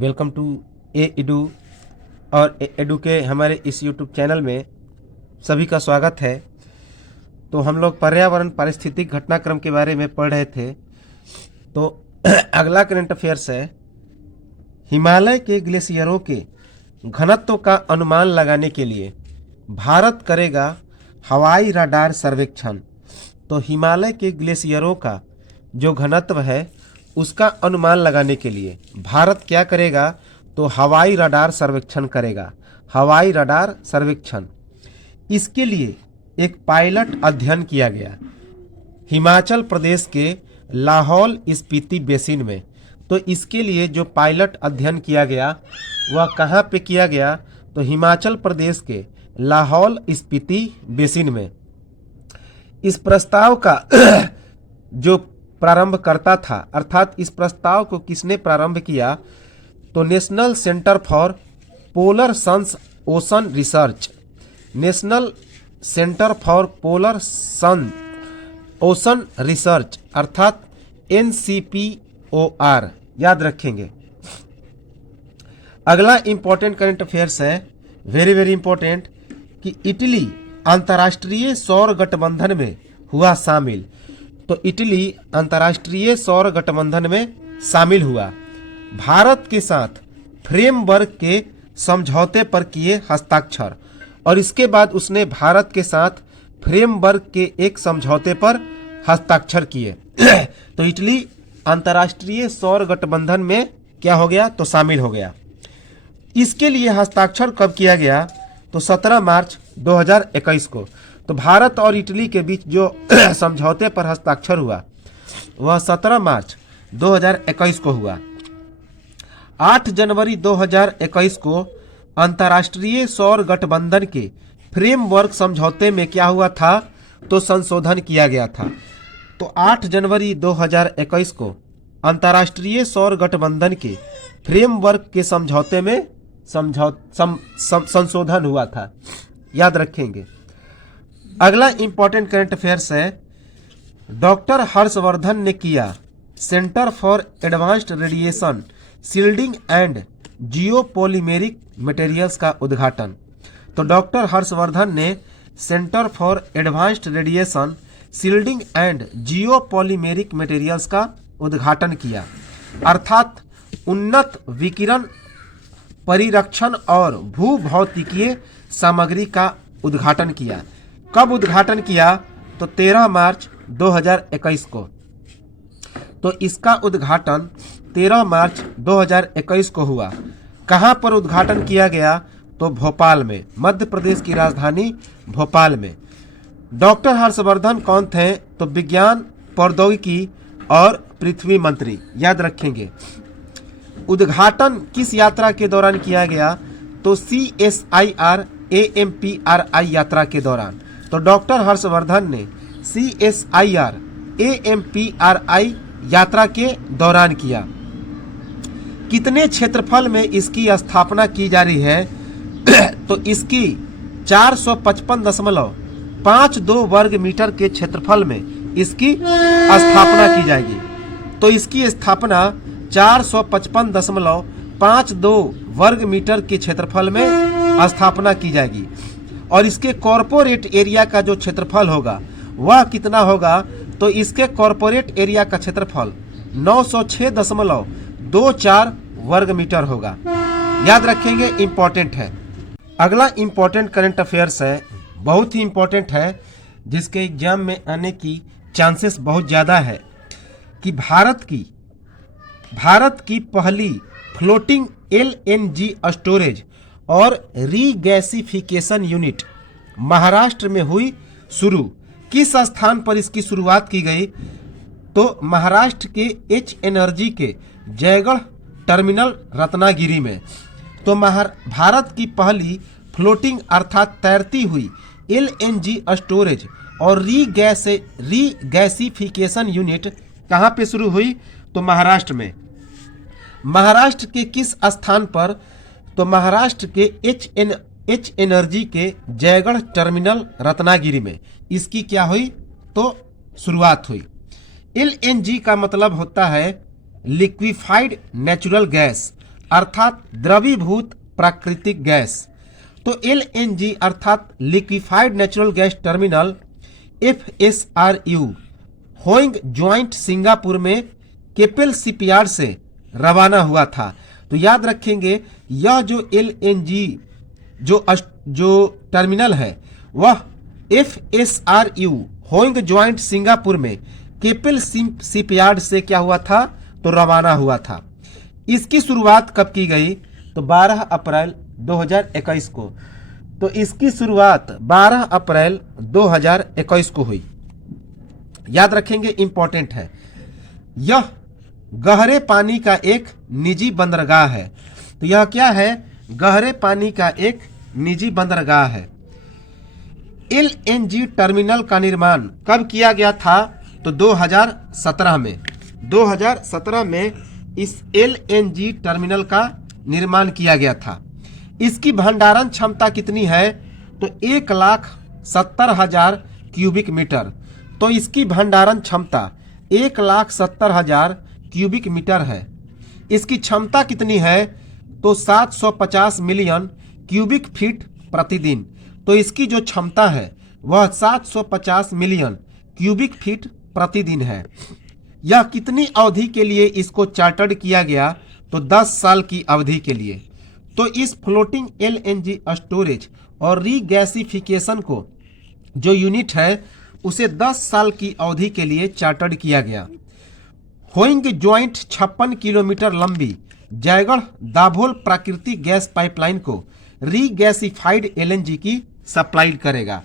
Welcome to edu और edu के हमारे इस यूट्यूब चैनल में सभी का स्वागत है। तो हम लोग पर्यावरण पारिस्थितिक घटनाक्रम के बारे में पढ़ रहे थे। तो अगला करंट अफेयर्स है, हिमालय के ग्लेशियरों के घनत्व का अनुमान लगाने के लिए भारत करेगा हवाई रडार सर्वेक्षण। तो हिमालय के ग्लेशियरों का जो घनत्व है उसका अनुमान लगाने के लिए भारत क्या करेगा, तो हवाई रडार सर्वेक्षण करेगा। हवाई रडार सर्वेक्षण, इसके लिए एक पायलट अध्ययन किया गया हिमाचल प्रदेश के लाहौल स्पीति बेसिन में। तो इसके लिए जो पायलट अध्ययन किया गया वह कहाँ पे किया गया, तो हिमाचल प्रदेश के लाहौल स्पीति बेसिन में। इस प्रस्ताव का जो प्रारंभ करता था, अर्थात इस प्रस्ताव को किसने प्रारंभ किया, तो national centre for polar sons ocean research. National centre for polar sun ocean research अर्थात NCPOR, याद रखेंगे। अगला इंपॉर्टेंट करंट अफेयर्स है, वेरी वेरी इंपॉर्टेंट, कि इटली अंतर्राष्ट्रीय सौर गठबंधन में हुआ शामिल। तो इटली अंतर्राष्ट्रीय सौर गठबंधन में शामिल हुआ। भारत के साथ फ्रेमवर्क के समझौते पर किए हस्ताक्षर, और इसके बाद उसने भारत के साथ फ्रेमवर्क के एक समझौते पर हस्ताक्षर किए। तो इटली अंतर्राष्ट्रीय सौर गठबंधन में क्या हो गया, तो शामिल हो गया। इसके लिए हस्ताक्षर कब किया गया, तो 17 मार्च 2021 को। तो भारत और इटली के बीच जो समझौते पर हस्ताक्षर हुआ वह 17 मार्च 2021 को हुआ। 8 जनवरी 2021 को अंतर्राष्ट्रीय सौर गठबंधन के फ्रेमवर्क समझौते में क्या हुआ था, तो संशोधन किया गया था। तो 8 जनवरी 2021 को अंतर्राष्ट्रीय सौर गठबंधन के फ्रेमवर्क के समझौते में संशोधन हुआ था, याद रखेंगे। अगला इंपॉर्टेंट करंट अफेयर्स है, डॉक्टर हर्षवर्धन ने किया centre for advanced radiation shielding and geopolymeric materials का उद्घाटन। तो डॉक्टर हर्षवर्धन ने centre for advanced radiation shielding and geopolymeric materials का उद्घाटन किया, अर्थात उन्नत विकिरण परिरक्षण और भूभौतिकीय सामग्री का उद्घाटन किया। कब उद्घाटन किया, तो 13 मार्च 2021 को। तो इसका उद्घाटन 13 मार्च 2021 को हुआ। कहाँ पर उद्घाटन किया गया, तो भोपाल में, मध्य प्रदेश की राजधानी भोपाल में। डॉक्टर हर्षवर्धन कौन थे, तो विज्ञान प्रौद्योगिकी और पृथ्वी मंत्री, याद रखेंगे। उद्घाटन किस यात्रा के दौरान किया गया, तो CSIR AMPRI यात्रा के दौरान। तो डॉक्टर हर्षवर्धन ने CSIR AMPRI यात्रा के दौरान किया। कितने क्षेत्रफल में इसकी स्थापना की जा रही है, तो इसकी 455.52 वर्ग मीटर के क्षेत्रफल में इसकी स्थापना की जाएगी। तो इसकी स्थापना 455.52 वर्ग मीटर के क्षेत्रफल में स्थापना की जाएगी। और इसके कॉरपोरेट एरिया का जो क्षेत्रफल होगा वह कितना होगा, तो इसके कॉरपोरेट एरिया का क्षेत्रफल 906.24 वर्ग मीटर होगा, याद रखेंगे, इंपॉर्टेंट है। अगला इंपॉर्टेंट करंट अफेयर्स है, बहुत ही इंपॉर्टेंट है, जिसके एग्जाम में आने की चांसेस बहुत ज़्यादा है, कि भारत की पहली फ्लोटिंग LNG स्टोरेज और रीगैसिफिकेशन यूनिट महाराष्ट्र में हुई शुरू। किस स्थान पर इसकी शुरुआत की गई, तो महाराष्ट्र के H एनर्जी के जयगढ़ टर्मिनल रत्नागिरी में। तो भारत की पहली फ्लोटिंग अर्थात तैरती हुई LNG स्टोरेज और रीगैसिफिकेशन यूनिट कहाँ पे शुरू हुई, तो महाराष्ट्र में। महाराष्ट्र के किस स्थान पर, तो महाराष्ट्र के H एनर्जी के जयगढ़ टर्मिनल रत्नागिरी में इसकी क्या हुई, तो शुरुआत हुई। LNG का मतलब होता है लिक्विफाइड नेचुरल गैस। अर्थात द्रवीभूत प्राकृतिक गैस। तो LNG अर्थात liquefied natural gas terminal FSRU hoeing joint Singapore में केपेल शिपयार्ड से रवाना हुआ था। तो याद रखेंगे यह जो LNG जो टर्मिनल है वह FSRU होइंग ज्वाइंट सिंगापुर में केपेल शिपयार्ड से क्या हुआ था, तो रवाना हुआ था। इसकी शुरुआत कब की गई, तो 12 अप्रैल 2021 को। तो इसकी शुरुआत 12 अप्रैल 2021 को हुई। याद रखेंगे, इंपॉर्टेंट है। यह गहरे पानी का एक निजी बंदरगाह है। तो यह क्या है, गहरे पानी का एक निजी बंदरगाह है। LNG टर्मिनल का निर्माण कब किया गया था, तो 2017 में। 2017 में इस LNG टर्मिनल का निर्माण किया गया था। इसकी भंडारण क्षमता कितनी है, तो 1,70,000 क्यूबिक मीटर। तो इसकी भंडारण क्षमता 1,70,000 क्यूबिक मीटर है। इसकी क्षमता कितनी है, तो 750 मिलियन क्यूबिक फीट प्रतिदिन। तो इसकी जो क्षमता है वह 750 मिलियन क्यूबिक फीट प्रतिदिन है। यह कितनी अवधि के लिए इसको चार्टर्ड किया गया, तो 10 साल की अवधि के लिए। तो इस फ्लोटिंग LNG स्टोरेज और रीगैसिफिकेशन को जो यूनिट है उसे 10 साल की अवधि के लिए चार्टर्ड किया गया। होइंग ज्वाइंट 56 किलोमीटर लंबी जयगढ़ दाभोल प्राकृतिक गैस पाइपलाइन को रीगैसिफाइड LNG की सप्लाई करेगा।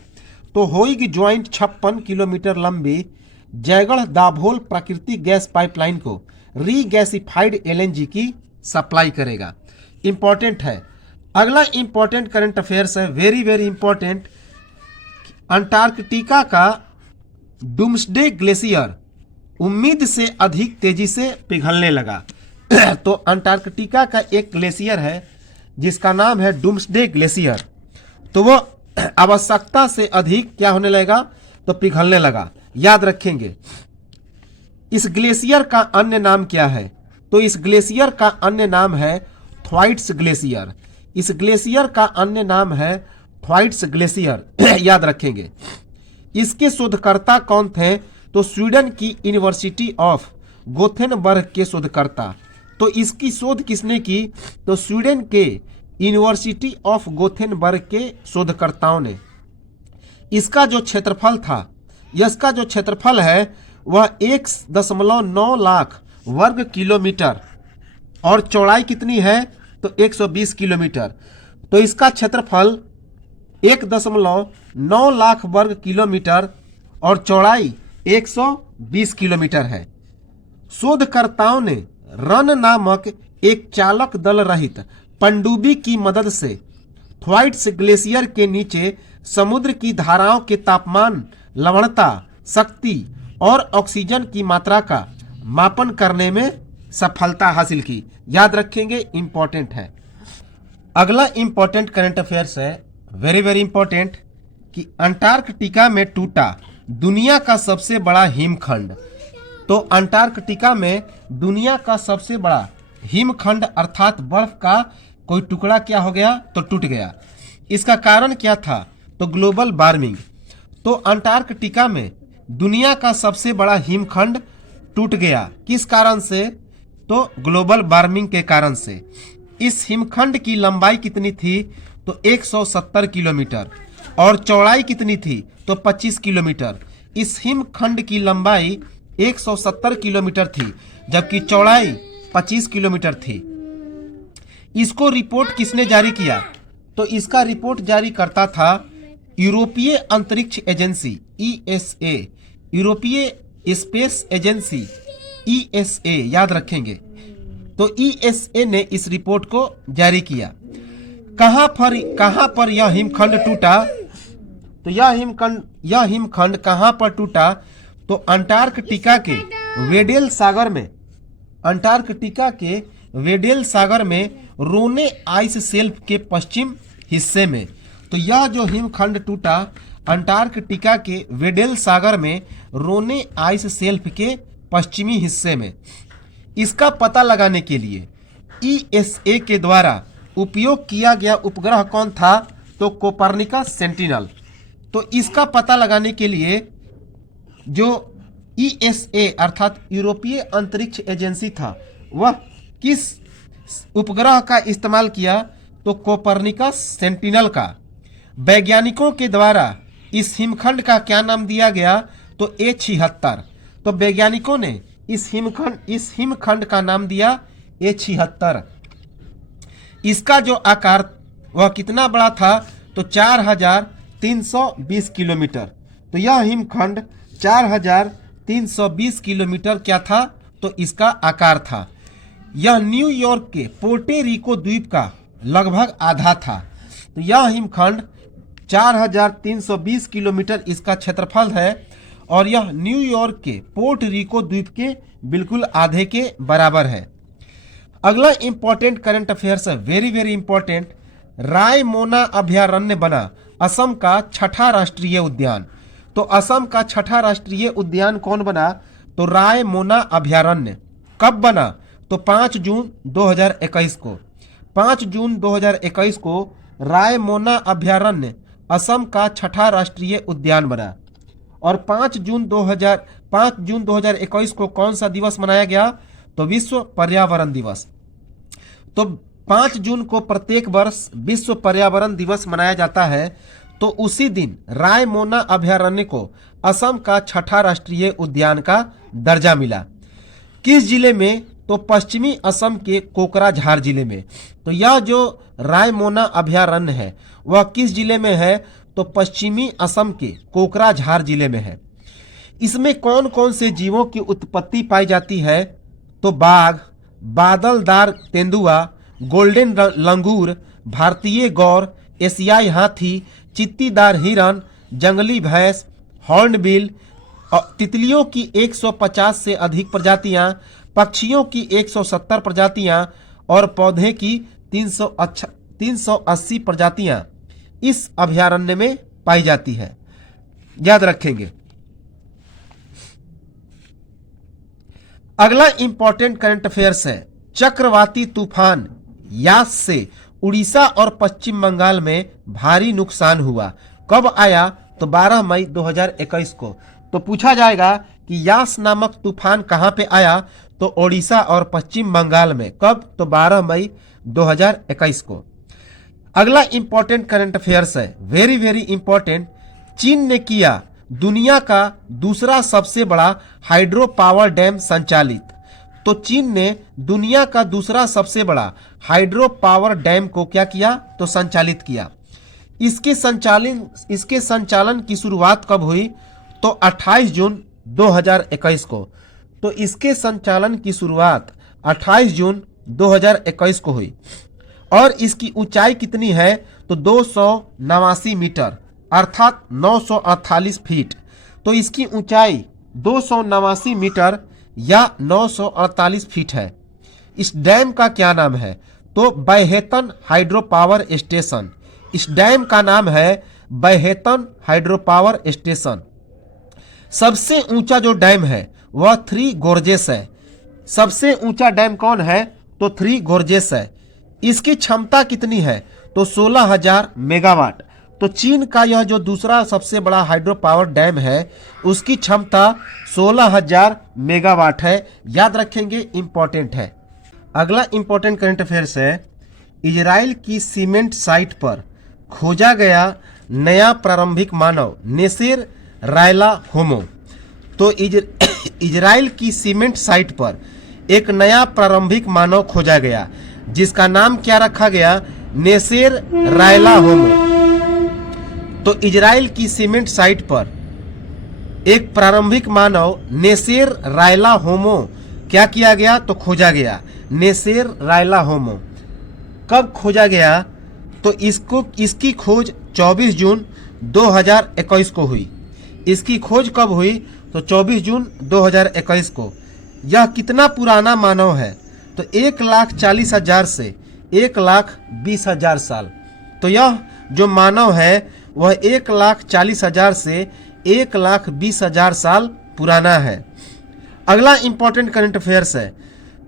तो होइंग ज्वाइंट 56 किलोमीटर लंबी जयगढ़ दाभोल प्राकृतिक गैस पाइपलाइन को रीगैसिफाइड LNG की सप्लाई करेगा। इंपॉर्टेंट है। अगला इंपॉर्टेंट करंट अफेयर्स है, वेरी वेरी इंपॉर्टेंट। अंटार्कटिका का डूम्सडे ग्लेशियर उम्मीद से अधिक तेजी से पिघलने लगा। तो अंटार्कटिका का एक ग्लेशियर है जिसका नाम है डूम्सडे ग्लेशियर। तो वो आवश्यकता से अधिक क्या होने लगेगा, तो पिघलने लगा। याद रखेंगे। इस ग्लेशियर का अन्य नाम क्या है, तो इस ग्लेशियर का अन्य नाम है थ्वाइट्स ग्लेशियर। इस ग्लेशियर का अन्य नाम है थ्वाइट्स ग्लेशियर। याद रखेंगे। इसके शोधकर्ता कौन थे, तो स्वीडन की यूनिवर्सिटी ऑफ गोथेनबर्ग के शोधकर्ता। तो इसकी शोध किसने की, तो स्वीडन के यूनिवर्सिटी ऑफ गोथेनबर्ग के शोधकर्ताओं ने। इसका जो क्षेत्रफल था, इसका जो क्षेत्रफल है वह 1.9 लाख वर्ग किलोमीटर और चौड़ाई कितनी है, तो 120 किलोमीटर। तो इसका क्षेत्रफल 1.9 लाख वर्ग किलोमीटर और चौड़ाई 120 किलोमीटर है। शोधकर्ताओं ने रन नामक एक चालक दल रहित पनडुब्बी की मदद से थ्वाइट्स ग्लेशियर के नीचे समुद्र की धाराओं के तापमान, लवणता, शक्ति और ऑक्सीजन की मात्रा का मापन करने में सफलता हासिल की। याद रखेंगे, इंपॉर्टेंट है। अगला इंपॉर्टेंट करंट अफेयर्स है, वेरी वेरी इंपॉर्टेंट, कि अंटार्कटिका में टूटा दुनिया का सबसे बड़ा हिमखंड। तो अंटार्कटिका में दुनिया का सबसे बड़ा हिमखंड अर्थात बर्फ का कोई टुकड़ा क्या हो गया, तो टूट गया। इसका कारण क्या था, तो ग्लोबल वार्मिंग। तो अंटार्कटिका में दुनिया का सबसे बड़ा हिमखंड टूट गया, किस कारण से, तो ग्लोबल वार्मिंग के कारण से। इस हिमखंड की लंबाई कितनी थी, तो 170 किलोमीटर और चौड़ाई कितनी थी, तो 25 किलोमीटर। इस हिमखंड की लंबाई 170 किलोमीटर थी जबकि चौड़ाई 25 किलोमीटर थी। इसको रिपोर्ट किसने जारी किया, तो इसका रिपोर्ट जारी करता था यूरोपीय अंतरिक्ष एजेंसी ESA, यूरोपीय स्पेस एजेंसी ESA। याद रखेंगे। तो ESA ने इस रिपोर्ट को जारी किया। कहां पर यह हिमखंड टूटा, तो यह हिमखंड कहां पर टूटा, तो अंटार्कटिका के वेडेल सागर में। अंटार्कटिका के वेडेल सागर में रोने आइस शेल्फ के पश्चिम हिस्से में। तो यह जो हिमखंड टूटा अंटार्कटिका के वेडेल सागर में रोने आइस शेल्फ के पश्चिमी हिस्से में। इसका पता लगाने के लिए ईएसए के द्वारा उपयोग किया गया उपग्रह कौन था? तो कोपरनिकस सेंटिनल। तो इसका पता लगाने के लिए जो ईएसए अर्थात यूरोपीय अंतरिक्ष एजेंसी था वह किस उपग्रह का इस्तेमाल किया? तो कोपरनिकस सेंटिनल का। वैज्ञानिकों के द्वारा इस हिमखंड का क्या नाम दिया गया? तो A76। तो वैज्ञानिकों ने इस हिमखंड का नाम दिया A76। इसका जो आकार वह कितना बड़ा था? तो 4320 किलोमीटर। तो यह हिमखंड 4320 किलोमीटर क्या था? तो इसका आकार था। यह न्यूयॉर्क के पोर्टो रिको द्वीप का लगभग आधा था। तो यह हिमखंड 4320 किलोमीटर इसका क्षेत्रफल है और यह न्यूयॉर्क के पोर्टो रिको द्वीप के बिल्कुल आधे के बराबर है। अगला इंपॉर्टेंट करंट अफेयर्स है, वेरी वेरी इंपॉर्टेंट। रायमोना अभयारण्य बना असम का छठा राष्ट्रीय उद्यान। तो असम का छठा राष्ट्रीय उद्यान कौन बना? तो रायमोना अभयारण्य। कब बना? तो 5 जून 2021 को। 5 जून 2021 को रायमोना अभयारण्य असम का छठा राष्ट्रीय उद्यान बना। और 5 जून 2021 को कौन सा दिवस मनाया गया? तो विश्व पर्यावरण दिवस। तो 5 जून को प्रत्येक वर्ष विश्व पर्यावरण दिवस मनाया जाता है। तो उसी दिन रायमोना अभयारण्य को असम का छठा राष्ट्रीय उद्यान का दर्जा मिला। किस जिले में? तो पश्चिमी असम के कोकराझार जिले में। तो यह जो रायमोना अभयारण्य है वह किस जिले में है? तो पश्चिमी असम के कोकराझार जिले में है। इसमें कौन कौन से जीवों की उत्पत्ति पाई जाती है? तो बाघ, बादलदार तेंदुआ, गोल्डन लंगूर, भारतीय गौर, एशियाई हाथी, चित्तीदार हिरन, जंगली भैंस, हॉर्नबिल, तितलियों की 150 से अधिक प्रजातियां, पक्षियों की 170 प्रजातियां और पौधे की 380 प्रजातियां इस अभयारण्य में पाई जाती है। याद रखेंगे। अगला इंपॉर्टेंट करंट अफेयर्स है, चक्रवाती तूफान यास से उड़ीसा और पश्चिम बंगाल में भारी नुकसान हुआ। कब आया? तो 12 मई 2021 को। तो पूछा जाएगा कि यास नामक तूफान कहां पे आया? तो ओडिशा और पश्चिम बंगाल में। कब? तो 12 मई 2021 को। अगला इंपॉर्टेंट करंट अफेयर्स है, वेरी वेरी इंपॉर्टेंट। चीन ने किया दुनिया का दूसरा सबसे बड़ा हाइड्रो पावर डैम संचालित। तो चीन ने दुनिया का दूसरा सबसे बड़ा हाइड्रो पावर डैम को क्या किया? तो संचालित किया। इसके संचालन की शुरुआत कब हुई? तो 28 जून 2021 को। तो इसके संचालन की शुरुआत 28 जून 2021 को हुई। और इसकी ऊंचाई कितनी है? तो 289 मीटर अर्थात 948 फीट। तो इसकी ऊंचाई 289 मीटर या 948 फीट है। इस डैम का क्या नाम है? तो बैहेतन हाइड्रो पावर स्टेशन। इस डैम का नाम है बैहेतन हाइड्रो पावर स्टेशन। सबसे ऊंचा जो डैम है वह थ्री गोर्जेस है। सबसे ऊंचा डैम कौन है? तो थ्री गोर्जेस है। इसकी क्षमता कितनी है? तो 16,000 मेगावाट। तो चीन का यह जो दूसरा सबसे बड़ा हाइड्रो पावर डैम है उसकी क्षमता 16,000 मेगावाट है। याद रखेंगे, इंपॉर्टेंट है। अगला इंपॉर्टेंट करंट अफेयर्स है, इजराइल की सीमेंट साइट पर खोजा गया नया प्रारंभिक मानव नेसेर रायला होमो। तो इजराइल की सीमेंट साइट पर एक नया प्रारंभिक मानव खोजा गया जिसका नाम क्या रखा गया? नेसेर रायला होमो। तो इजराइल की सीमेंट साइट पर एक प्रारंभिक मानव नेसेर रायला होमो क्या किया गया? तो खोजा गया। नेसेर रायला होमो कब खोजा गया? तो इसकी खोज 24 जून 2021 को हुई। इसकी खोज कब हुई? तो 24 जून 2021 को। यह कितना पुराना मानव है? तो 1,40,000 से 1,20,000 साल। तो यह जो मानव है वह 1,40,000 से 1,20,000 साल पुराना है। अगला इंपॉर्टेंट करंट अफेयर्स है,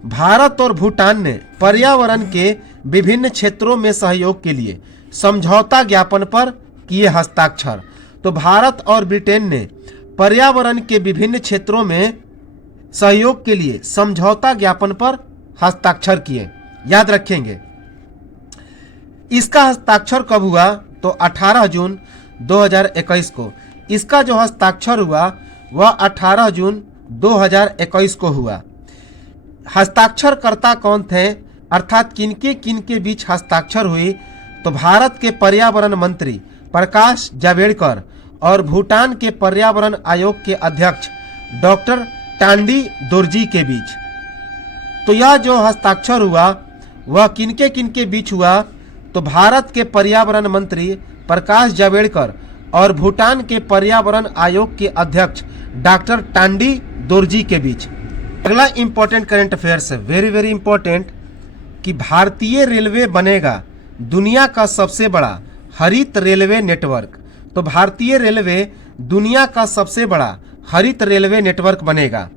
भारत और भूटान ने पर्यावरण के विभिन्न क्षेत्रों में सहयोग के लिए समझौता ज्ञापन पर किए हस्ताक्षर। तो भारत और ब्रिटेन ने पर्यावरण के विभिन्न क्षेत्रों में सहयोग के लिए समझौता ज्ञापन पर हस्ताक्षर किए, याद रखेंगे। इसका हस्ताक्षर कब हुआ? तो 18 जून 2021 को। इसका जो हस्ताक्षर हुआ वह 18 जून 2021 को हुआ। हस्ताक्षरकर्ता कौन थे, अर्थात किनके बीच हस्ताक्षर हुई? तो भारत के पर्यावरण मंत्री प्रकाश जावड़ेकर और भूटान के पर्यावरण आयोग के अध्यक्ष डॉक्टर टांडी दोरजी के बीच। तो यह जो हस्ताक्षर हुआ वह किनके बीच हुआ? तो भारत के पर्यावरण मंत्री प्रकाश जावड़ेकर और भूटान के पर्यावरण आयोग के अध्यक्ष डॉक्टर टांडी दोरजी के बीच। अगला इंपॉर्टेंट करंट अफेयर्स है, वेरी वेरी इंपॉर्टेंट, कि भारतीय रेलवे बनेगा दुनिया का सबसे बड़ा हरित रेलवे नेटवर्क। तो भारतीय रेलवे दुनिया का सबसे बड़ा हरित रेलवे नेटवर्क बनेगा।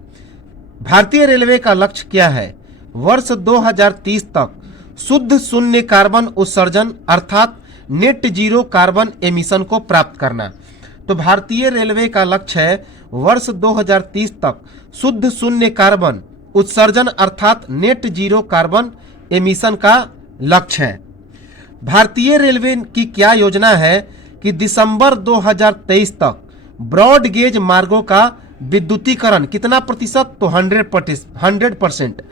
भारतीय रेलवे का लक्ष्य क्या है? वर्ष 2030 तक शुद्ध शून्य कार्बन उत्सर्जन अर्थात नेट जीरो कार्बन एमिशन को प्राप्त करना। तो भारतीय रेलवे का लक्ष्य है वर्ष 2030 तक शुद्ध शून्य कार्बन उत्सर्जन अर्थात नेट जीरो कार्बन एमिशन का लक्ष्य है। भारतीय रेलवे की क्या योजना है कि दिसंबर 2023 तक ब्रॉड गेज मार्गों का विद्युतीकरण कितना प्रतिशत? तो 100%।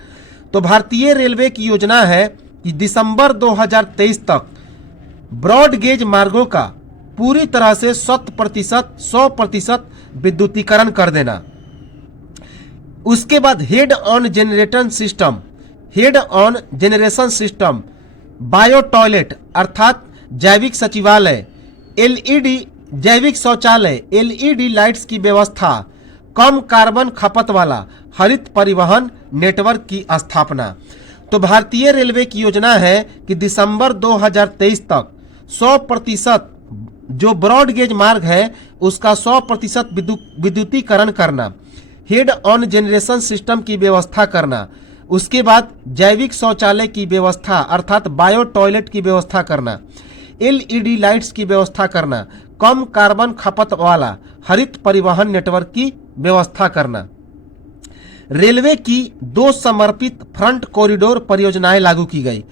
तो भारतीय रेलवे की योजना है कि दिसंबर 2023 तक ब्रॉड गेज मार्गों का पूरी तरह से 100% विद्युतीकरण कर देना। उसके बाद head on generation system, bio toilet अर्थात जैविक सचिवालय, एलईडी जैविक शौचालय, एलईडी लाइट्स की व्यवस्था, कम कार्बन खपत वाला हरित परिवहन नेटवर्क की स्थापना। तो भारतीय रेलवे की योजना है कि दिसंबर 2023 तक 100% जो ब्रॉड गेज मार्ग है उसका 100% विद्युतीकरण करना, हेड ऑन जेनरेशन सिस्टम की व्यवस्था करना, उसके बाद जैविक शौचालय की व्यवस्था अर्थात बायो टॉयलेट की व्यवस्था करना, एलईडी लाइट्स की व्यवस्था करना, कम कार्बन खपत वाला हरित परिवहन नेटवर्क की व्यवस्था करना। रेलवे की 2 समर्पित फ्रंट कॉरिडोर परियोजनाएं लागू की गई।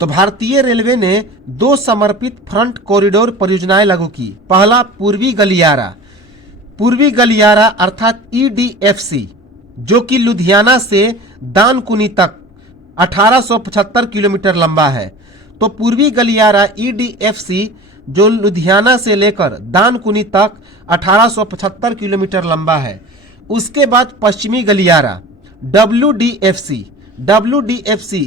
तो भारतीय रेलवे ने 2 समर्पित फ्रंट कॉरिडोर परियोजनाएं लागू की। पहला पूर्वी गलियारा अर्थात ईडीएफसी जो कि लुधियाना से दानकुनी तक 1875 किलोमीटर लंबा है। तो पूर्वी गलियारा ईडीएफसी जो लुधियाना से लेकर दानकुनी तक 1875 किलोमीटर लंबा है। उसके बाद पश्चिमी गलियारा डब्ल्यूडीएफसी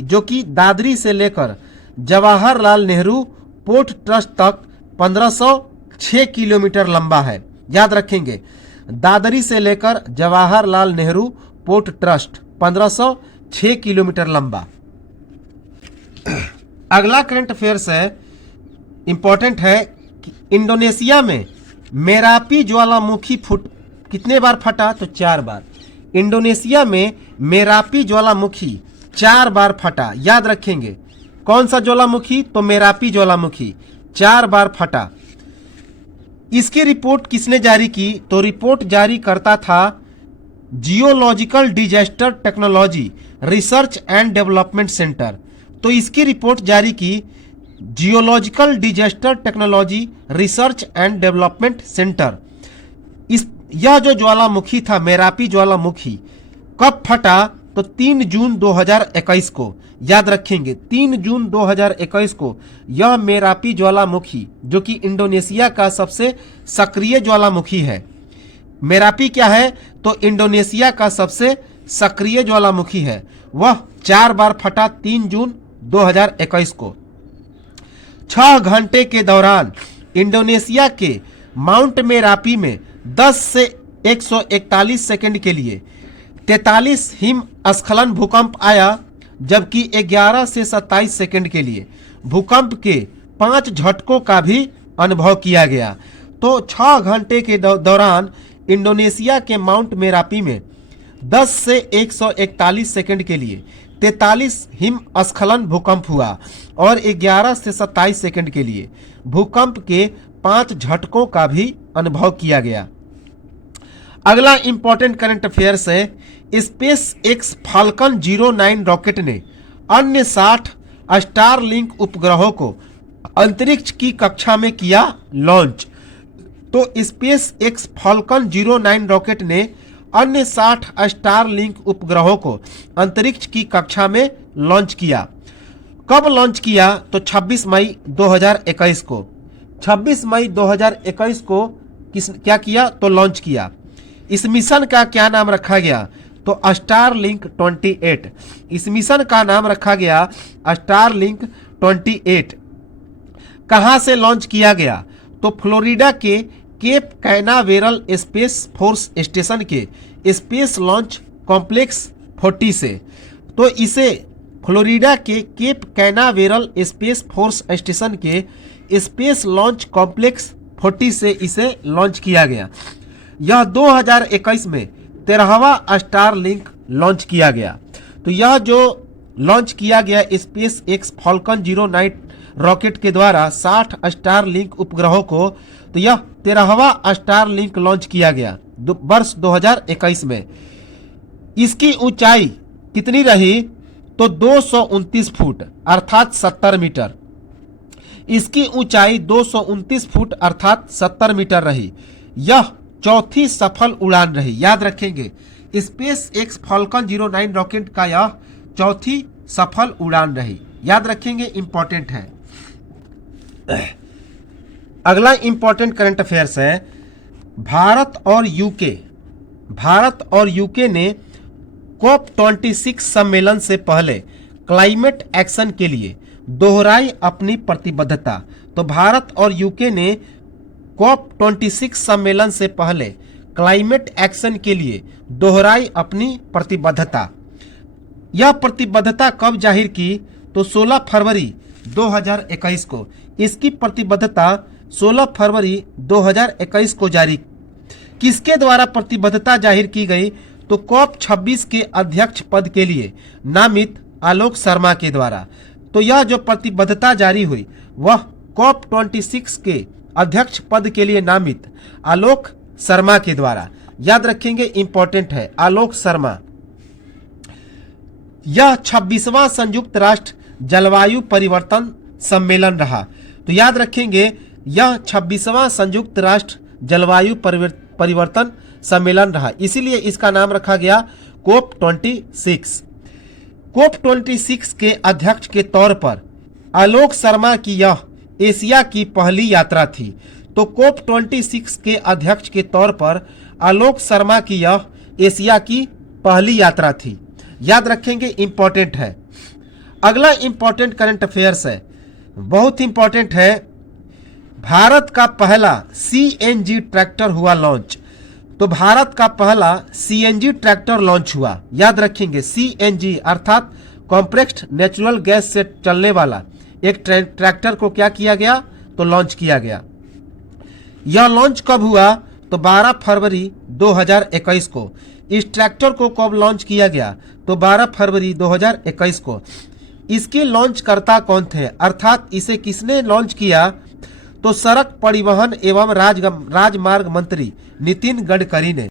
जो कि दादरी से लेकर जवाहरलाल नेहरू पोर्ट ट्रस्ट तक 1506 किलोमीटर लंबा है। याद रखेंगे, दादरी से लेकर Jawaharlal Nehru port trust 1506 kilometre लंबा। अगला करंट अफेयर्स है, इंपॉर्टेंट है कि इंडोनेशिया में मेरापी ज्वालामुखी कितने बार फटा? तो 4 बार। इंडोनेशिया में मेरापी ज्वालामुखी 4 बार फटा। याद रखेंगे, कौन सा ज्वालामुखी? तो मेरापी ज्वालामुखी 4 बार फटा। इसकी रिपोर्ट किसने जारी की? तो रिपोर्ट जारी करता था geological disaster technology research and development centre. तो इसकी रिपोर्ट जारी की geological disaster technology research and development centre. यह जो ज्वालामुखी था मेरापी ज्वालामुखी कब फटा? तो 3 जून 2021 को। याद रखेंगे, 3 जून 2021 को यह मेरापी ज्वालामुखी जो कि इंडोनेशिया का सबसे सक्रिय ज्वालामुखी है। मेरापी क्या है? तो इंडोनेशिया का सबसे सक्रिय ज्वालामुखी है। वह 4 बार फटा 3 जून 2021 को। 6 घंटे के दौरान इंडोनेशिया के माउंट मेरापी में 10 से 141 सेकंड के लिए 43 हिमस्खलन भूकंप आया, जबकि 11 से 27 सेकंड के लिए भूकंप के 5 झटकों का भी अनुभव किया गया। तो 6 घंटे के दौरान इंडोनेशिया के माउंट मेरापी में 10 से 141 सेकंड के लिए 43 हिमस्खलन भूकंप हुआ और 11 से 27 सेकंड के लिए भूकंप के 5 झटकों का भी अनुभव किया गया। अगला इंपॉर्टेंट करंट अफेयर्स है, स्पेस एक्स फाल्कन 09 रॉकेट ने अन्य 60 स्टारलिंक उपग्रहों को अंतरिक्ष की कक्षा में किया लॉन्च। तो स्पेस एक्स फाल्कन 09 रॉकेट ने अन्य 60 स्टारलिंक उपग्रहों को अंतरिक्ष की कक्षा में लॉन्च किया। कब लॉन्च किया? तो 26 मई 2021 को। 26 मई 2021 को क्या किया? तो लॉन्च किया। इस मिशन का क्या नाम रखा गया? तो स्टारलिंक 28। इस मिशन का नाम रखा गया स्टारलिंक 28। कहां से लॉन्च किया गया? तो फ्लोरिडा के Cape Canaveral space force station के स्पेस लॉन्च कॉम्प्लेक्स 40 से। तो इसे फ्लोरिडा के Cape Canaveral space force station के स्पेस लॉन्च कॉम्प्लेक्स 40 से इसे लॉन्च किया गया। यह 2021 में 13वां स्टारलिंक लॉन्च किया गया। तो यह जो लॉन्च किया गया स्पेस एक्स फाल्कन 09 रॉकेट के द्वारा 60 स्टारलिंक उपग्रहों को, तो यह 13वां स्टारलिंक लॉन्च किया गया वर्ष 2021 में। इसकी ऊंचाई कितनी रही? तो 229 फुट अर्थात 70 मीटर। इसकी ऊंचाई 229 फुट अर्थात 70 मीटर रही। यह चौथी सफल उड़ान रही। याद रखेंगे, स्पेस एक्स फाल्कन 09 रॉकेट का यह चौथी सफल उड़ान रही। याद रखेंगे, इंपॉर्टेंट है। अगला इंपॉर्टेंट करंट अफेयर्स है, भारत और यूके ने COP26 सम्मेलन से पहले क्लाइमेट एक्शन के लिए दोहराई अपनी प्रतिबद्धता। तो भारत और यूके ने COP26 सम्मेलन से पहले क्लाइमेट एक्शन के लिए दोहराई अपनी प्रतिबद्धता। यह प्रतिबद्धता कब जाहिर की? तो 16 फरवरी 2021 को। इसकी प्रतिबद्धता 16 फरवरी 2021 को जारी। किसके द्वारा प्रतिबद्धता जाहिर की गई? तो COP26 के अध्यक्ष पद के लिए नामित आलोक शर्मा के द्वारा। तो यह जो प्रतिबद्धता जारी हुई वह COP26 के अध्यक्ष पद के लिए नामित आलोक शर्मा के द्वारा। याद रखेंगे, इंपॉर्टेंट है, आलोक शर्मा। यह 26वां संयुक्त राष्ट्र जलवायु परिवर्तन सम्मेलन रहा। तो याद रखेंगे, यह 26वां संयुक्त राष्ट्र जलवायु परिवर्तन सम्मेलन रहा, इसीलिए इसका नाम रखा गया COP26। COP26 के अध्यक्ष के तौर पर आलोक शर्मा की यह एशिया की पहली यात्रा थी। तो COP26 के अध्यक्ष के तौर पर आलोक शर्मा की यह एशिया की पहली यात्रा थी। याद रखेंगे, इंपॉर्टेंट है। अगला इंपॉर्टेंट करंट अफेयर्स है, बहुत इंपॉर्टेंट है। भारत का पहला CNG ट्रैक्टर हुआ लॉन्च। तो भारत का पहला CNG ट्रैक्टर लॉन्च हुआ। याद रखेंगे, CNG अर्थात कॉम्प्रेस्ड नेचुरल गैस से चलने वाला एक ट्रैक्टर को क्या किया गया? तो लॉन्च किया गया। यह लॉन्च कब हुआ? तो 12 फरवरी 2021 को। इस ट्रैक्टर को कब लॉन्च किया गया? तो 12 फरवरी 2021 को। इसके लॉन्चकर्ता कौन थे, अर्थात इसे किसने लॉन्च किया? तो सड़क परिवहन एवं राजमार्ग मंत्री नितिन गडकरी ने।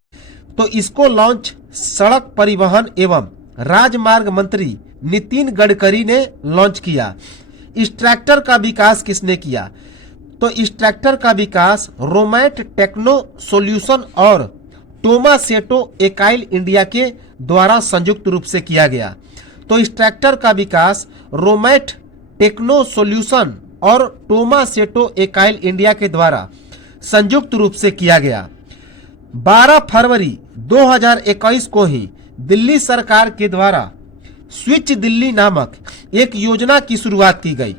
तो इसको लॉन्च सड़क परिवहन एवं राजमार्ग मंत्री नितिन गडकरी ने लॉन्च किया। इस ट्रैक्टर का विकास किसने किया? तो इस ट्रैक्टर का विकास रोमैट टेक्नो सॉल्यूशन और टोमासेटो एकाइल इंडिया के द्वारा संयुक्त रूप से किया गया। तो इस ट्रैक्टर का विकास रोमैट टेक्नो सॉल्यूशन और टोमासेटो एकाइल इंडिया के द्वारा संयुक्त रूप से किया गया। 12 फरवरी 2021 को ही दिल्ली सरकार के द्वारा स्विच दिल्ली नामक एक योजना की शुरुआत की गई,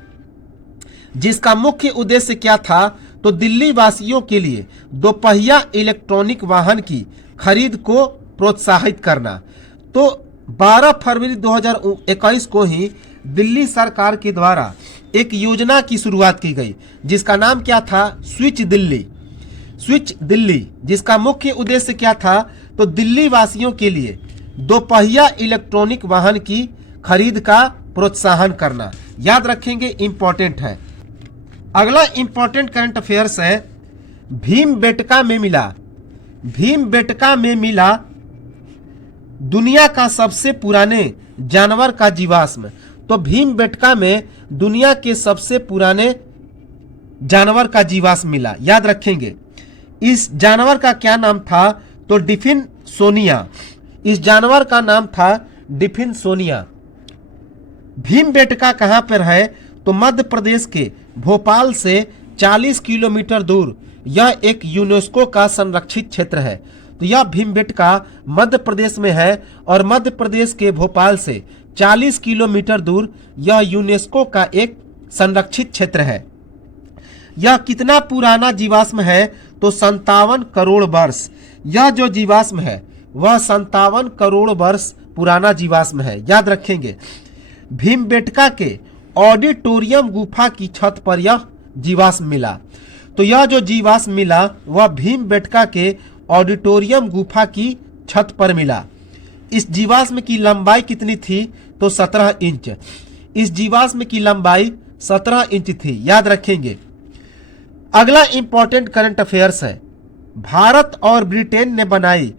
जिसका मुख्य उद्देश्य क्या था? तो दिल्ली वासियों के लिए दोपहिया इलेक्ट्रॉनिक वाहन की खरीद को प्रोत्साहित करना। तो 12 फरवरी 2021 को ही दिल्ली सरकार के द्वारा एक योजना की शुरुआत की गई, जिसका नाम क्या था? स्विच दिल्ली, जिसका मुख्य उद्देश्य क्या था? तो दिल्ली वासियों के लिए दोपहिया इलेक्ट्रॉनिक वाहन की खरीद का प्रोत्साहन करना। याद रखेंगे, इंपॉर्टेंट है। अगला इंपॉर्टेंट करंट अफेयर्स है, भीमबेटका में मिला। भीमबेटका में मिला दुनिया का सबसे पुराने जानवर का जीवाश्म। तो भीमबेटका में दुनिया के सबसे पुराने जानवर का जीवाश्म मिला। याद रखेंगे, इस जानवर का क्या नाम था? तो डिफिनसोनिया। इस जानवर का नाम था डिफिनसोनिया। भीमबेटका कहाँ पर है? तो मध्य प्रदेश के भोपाल से 40 किलोमीटर दूर यह एक यूनेस्को का संरक्षित क्षेत्र है। तो यह भीमबेटका मध्य प्रदेश में है और मध्य प्रदेश के भोपाल से 40 किलोमीटर दूर यह यूनेस्को का एक संरक्षित क्षेत्र है। यह कितना पुराना जीवाश्म है? तो 57 करोड़ वर्ष। यह जो जीवाश्म है वह 57 करोड़ वर्ष पुराना जीवाश्म है। याद रखेंगे, भीमबेटका के ऑडिटोरियम गुफा की छत पर यह जीवाश्म मिला। तो यह जो जीवाश्म मिला वह भीमबेटका के ऑडिटोरियम गुफा की छत पर मिला। इस जीवाश्म की लंबाई कितनी थी? तो 17 इंच। इस जीवाश्म की लंबाई 17 इंच थी। याद रखेंगे। अगला इंपॉर्टेंट करंट अफेयर्स है, भारत और ब्रिटेन ने बनाई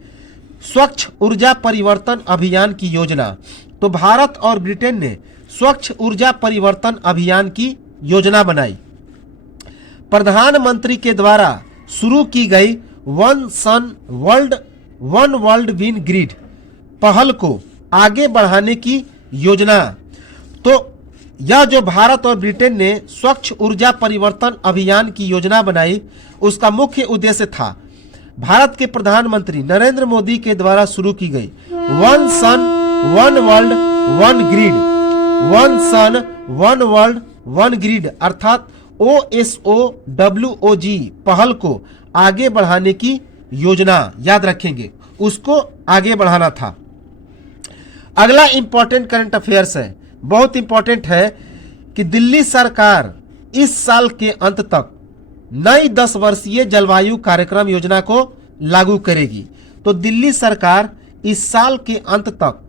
स्वच्छ ऊर्जा परिवर्तन अभियान की योजना। तो भारत और ब्रिटेन ने स्वच्छ ऊर्जा परिवर्तन अभियान की योजना बनाई। प्रधानमंत्री के द्वारा शुरू की गई one sun one world win grid पहल को आगे बढ़ाने की योजना। तो यह जो भारत और ब्रिटेन ने स्वच्छ ऊर्जा परिवर्तन अभियान की योजना बनाई, उसका मुख्य उद्देश्य था भारत के प्रधानमंत्री नरेंद्र मोदी के द्वारा शुरू की गई one sun one world one grid, one sun one world one grid अर्थात OSOWOG पहल को आगे बढ़ाने की योजना। याद रखेंगे, उसको आगे बढ़ाना था। अगला इंपॉर्टेंट करंट अफेयर्स है, बहुत इंपॉर्टेंट है कि दिल्ली सरकार इस साल के अंत तक नई 10 वर्षीय जलवायु कार्यक्रम योजना को लागू करेगी। तो दिल्ली सरकार इस साल के अंत तक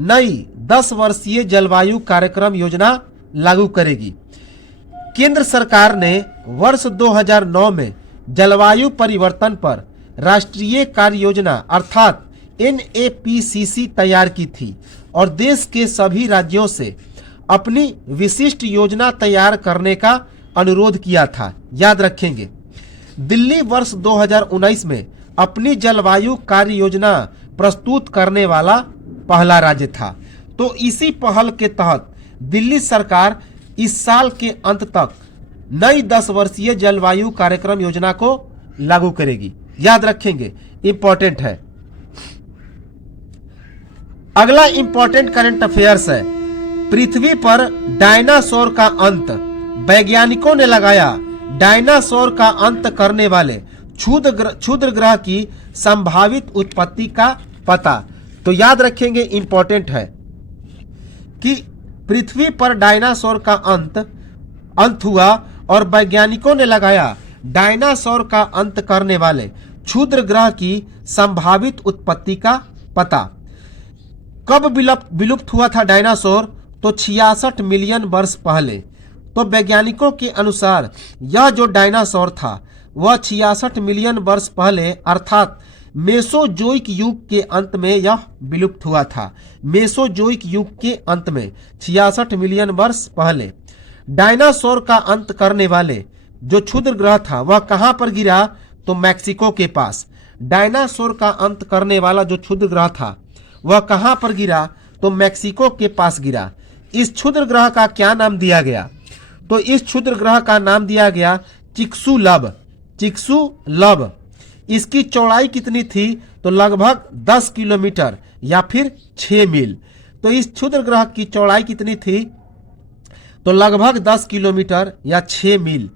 नई 10 वर्षीय जलवायु कार्यक्रम योजना लागू करेगी। केंद्र सरकार ने वर्ष 2009 में जलवायु परिवर्तन पर राष्ट्रीय कार्य योजना अर्थात NAPCC तैयार की थी और देश के सभी राज्यों से अपनी विशिष्ट योजना तैयार करने का अनुरोध किया था। याद रखेंगे, दिल्ली वर्ष 2019 में अपनी जलवायु कार्य योजना प्रस्तुत करने वाला पहला राज्य था। तो इसी पहल के तहत दिल्ली सरकार इस साल के अंत तक नई 10 वर्षीय जलवायु कार्यक्रम योजना को लागू करेगी। याद रखेंगे, इंपॉर्टेंट है। अगला इंपॉर्टेंट करंट अफेयर्स है, पृथ्वी पर डायनासोर का अंत, वैज्ञानिकों ने लगाया डायनासोर का अंत करने वाले क्षुद्र ग्रह की संभावित उत्पत्ति का पता। तो याद रखेंगे, इंपॉर्टेंट है कि पृथ्वी पर डायनासोर का अंत हुआ और वैज्ञानिकों ने लगाया डायनासोर का अंत करने वाले क्षुद्र ग्रह की संभावित उत्पत्ति का पता। कब विलुप्त हुआ था डायनासोर? तो 66 मिलियन वर्ष पहले। तो वैज्ञानिकों के अनुसार यह जो डायनासोर था वह 66 मिलियन वर्ष पहले अर्थात मेसोजोइक युग के अंत में यह विलुप्त हुआ था। मेसोजोइक युग के अंत में 66 मिलियन वर्ष पहले डायनासोर का अंत करने वाले जो क्षुद्र ग्रह था वह कहां पर गिरा? तो मैक्सिको के पास। डायनासोर का अंत करने वाला जो क्षुद्र ग्रह था वह कहां पर गिरा? तो मैक्सिको के पास गिरा। इस क्षुद्र ग्रह का क्या नाम दिया गया? तो इस क्षुद्र ग्रह का नाम दिया गया चिक्सुलब। चिक्सुलब। इसकी चौड़ाई कितनी थी? तो लगभग 10 किलोमीटर या फिर 6 मील। तो इस क्षुद्र ग्रह की चौड़ाई कितनी थी? तो लगभग 10 किलोमीटर या 6 मील।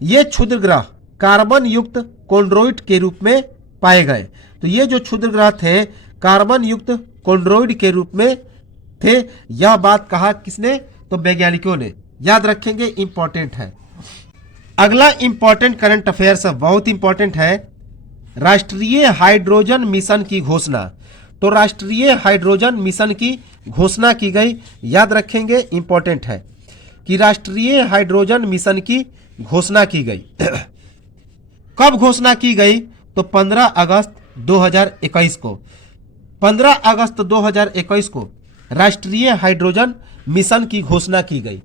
ये क्षुद्र ग्रह कार्बन युक्त कोन्ड्रोइड के रूप में पाए गए। तो ये जो क्षुद्र ग्रह थे कार्बन युक्त कोन्ड्रोइड के रूप में थे। यह बात कहा किसने? तो वैज्ञानिकों ने। याद रखेंगे, इंपॉर्टेंट है। अगला इंपॉर्टेंट करंट अफेयर्स बहुत इंपॉर्टेंट है, राष्ट्रीय हाइड्रोजन मिशन की घोषणा। तो राष्ट्रीय हाइड्रोजन मिशन की घोषणा की गई, याद रखेंगे, इंपॉर्टेंट है कि राष्ट्रीय हाइड्रोजन मिशन की घोषणा की गई। कब घोषणा की गई? तो 15 अगस्त 2021 को। 15 अगस्त 2021 को राष्ट्रीय हाइड्रोजन मिशन की घोषणा की गई।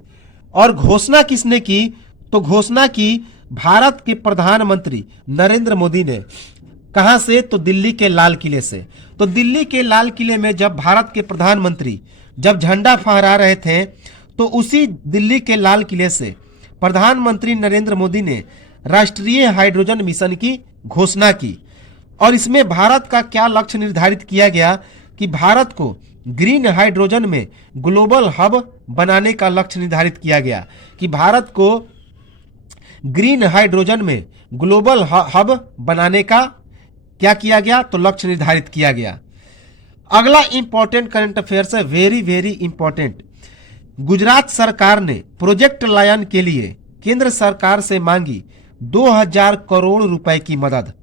और घोषणा किसने की? तो घोषणा की भारत के प्रधानमंत्री नरेंद्र मोदी ने। कहां से? तो दिल्ली के लाल किले से। तो दिल्ली के लाल किले में जब भारत के प्रधानमंत्री जब झंडा फहरा रहे थे, तो उसी दिल्ली के लाल किले से प्रधानमंत्री नरेंद्र मोदी ने राष्ट्रीय हाइड्रोजन मिशन की घोषणा की। और इसमें भारत का क्या लक्ष्य निर्धारित किया गया कि भारत को ग्रीन हाइड्रोजन में ग्लोबल हब बनाने का लक्ष्य निर्धारित किया गया, कि भारत को ग्रीन हाइड्रोजन में ग्लोबल हब बनाने का क्या किया गया? तो लक्ष्य निर्धारित किया गया। अगला इंपॉर्टेंट करंट अफेयर्स है, वेरी वेरी इंपॉर्टेंट। गुजरात सरकार ने प्रोजेक्ट लायन के लिए केंद्र सरकार से मांगी 2000 करोड़ रुपए की मदद।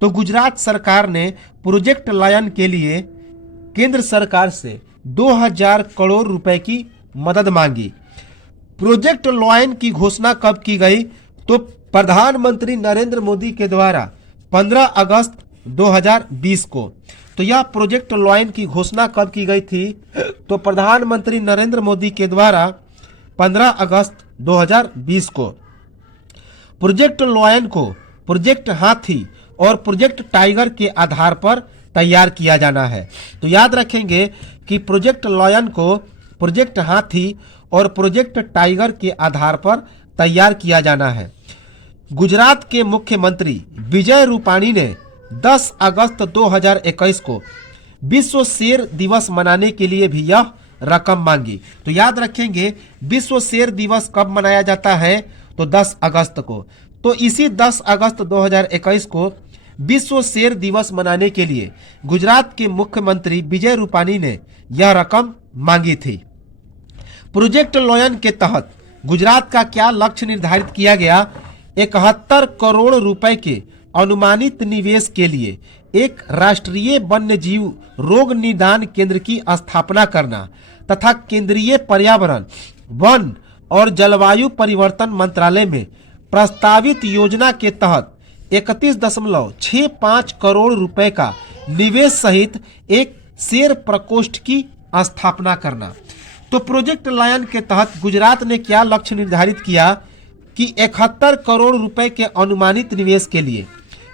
तो गुजरात सरकार ने प्रोजेक्ट लायन के लिए केंद्र सरकार से 2000 करोड़ रुपए की मदद मांगी। प्रोजेक्ट लायन की घोषणा कब की गई? तो प्रधानमंत्री नरेंद्र मोदी के द्वारा 15 अगस्त 2020 को। तो यह प्रोजेक्ट लायन की घोषणा कब की गई थी? तो प्रधानमंत्री नरेंद्र मोदी के द्वारा 15 अगस्त 2020 को। प्रोजेक्ट लायन को प्रोजेक्ट हाथी और प्रोजेक्ट टाइगर के आधार पर तैयार किया जाना है। तो याद रखेंगे कि प्रोजेक्ट लायन को प्रोजेक्ट हाथी और प्रोजेक्ट टाइगर के आधार पर तैयार किया जाना है। गुजरात के मुख्यमंत्री विजय रूपाणी ने 10 अगस्त 2021 को विश्व शेर दिवस मनाने के लिए भी यह रकम मांगी। तो याद रखेंगे, विश्व शेर दिवस कब मनाया जाता है? तो 10 अगस्त को। तो इसी 10 अगस्त 2021 को विश्व शेर दिवस मनाने के लिए गुजरात के मुख्यमंत्री विजय रूपाणी ने यह रकम मांगी थी। प्रोजेक्ट लायन के तहत गुजरात का क्या लक्ष्य निर्धारित किया गया? 71 करोड़ रुपए के अनुमानित निवेश के लिए एक राष्ट्रीय वन्य जीव रोग निदान केंद्र की स्थापना करना तथा केंद्रीय पर्यावरण, वन और जलवायु परिवर्तन मंत्रालय में प्रस्तावित योजना के तहत 31.65 करोड़ रुपए का निवेश सहित एक शेर प्रकोष्ठ की स्थापना करना। तो प्रोजेक्ट लायन के तहत गुजरात ने क्या लक्ष्य निर्धारित किया कि 71 करोड़ रुपए के अनुमानित निवेश के लिए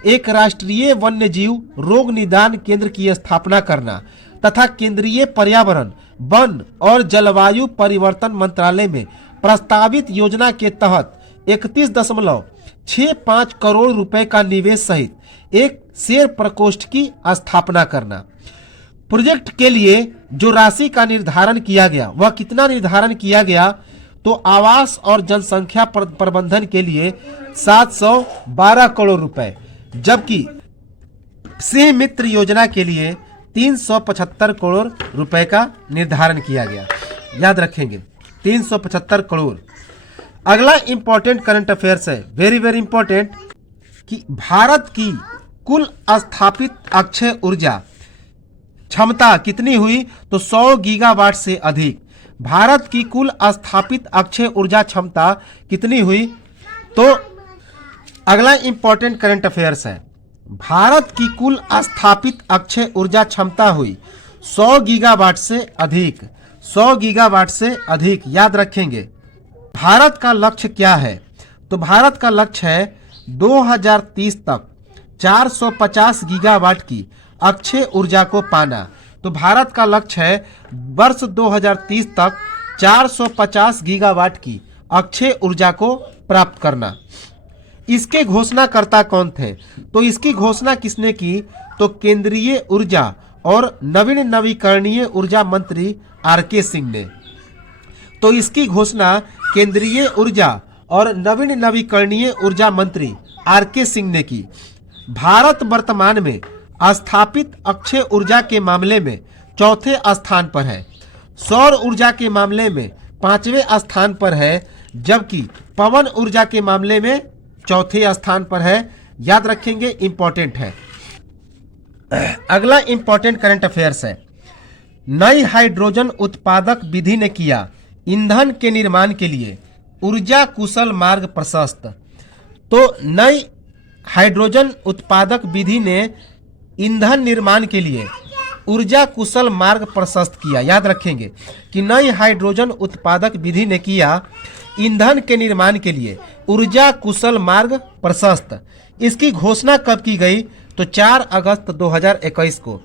एक राष्ट्रीय वन्य जीव रोग निदान केंद्र की स्थापना करना तथा केंद्रीय पर्यावरण, वन और जलवायु परिवर्तन मंत्रालय में प्रस्तावित योजना के तहत 31.65 करोड़ रुपए का निवेश सहित एक शेर प्रकोष्ठ की स्थापना करना। प्रोजेक्ट के लिए जो राशि का निर्धारण किया गया वह कितना निर्धारण किया गया? तो आवास और जनसंख्या प्रबंधन के लिए 712 करोड़ रुपए, जबकि सिंह मित्र योजना के लिए 375 करोड़ रुपए का निर्धारण किया गया। याद रखेंगे, 375 करोड़। अगला इंपॉर्टेंट करंट अफेयर्स है, वेरी वेरी इंपॉर्टेंट, कि भारत की कुल स्थापित अक्षय ऊर्जा क्षमता कितनी हुई? तो 100 गीगावाट से अधिक। भारत की कुल स्थापित अक्षय ऊर्जा क्षमता कितनी हुई? तो अगला इंपॉर्टेंट करंट अफेयर्स है, भारत की कुल स्थापित अक्षय ऊर्जा क्षमता हुई 100 गीगावाट से अधिक। 100 गीगावाट से अधिक। याद रखेंगे, भारत का लक्ष्य क्या है? तो भारत का लक्ष्य है 2030 तक 450 गीगावाट की अक्षय ऊर्जा को पाना। तो भारत का लक्ष्य है वर्ष 2030 तक 450 गीगावाट की अक्षय ऊर्जा को प्राप्त करना। इसके घोषणाकर्ता कौन थे? तो इसकी घोषणा किसने की? तो केंद्रीय ऊर्जा और नवीन नवीकरणीय ऊर्जा मंत्री आर.के. सिंह ने। तो इसकी घोषणा केंद्रीय ऊर्जा और नवीन नवीकरणीय ऊर्जा मंत्री आर.के. सिंह ने की। भारत वर्तमान में स्थापित अक्षय ऊर्जा के मामले में चौथे स्थान पर है, सौर ऊर्जा के मामले में 5वें स्थान पर है, जबकि पवन ऊर्जा के मामले में चौथे स्थान पर है। याद रखेंगे, इंपॉर्टेंट है। अगला इंपॉर्टेंट करंट अफेयर्स है, नई हाइड्रोजन उत्पादक विधि ने किया ईंधन के निर्माण के लिए ऊर्जा कुशल मार्ग प्रशस्त। तो नई हाइड्रोजन उत्पादक विधि ने ईंधन निर्माण के लिए ऊर्जा कुशल मार्ग प्रशस्त किया। याद रखेंगे कि नई हाइड्रोजन उत्पादक विधि ने किया ईंधन के निर्माण के लिए ऊर्जा कुशल मार्ग प्रशस्त। इसकी घोषणा कब की गई? तो 4 अगस्त 2021 को।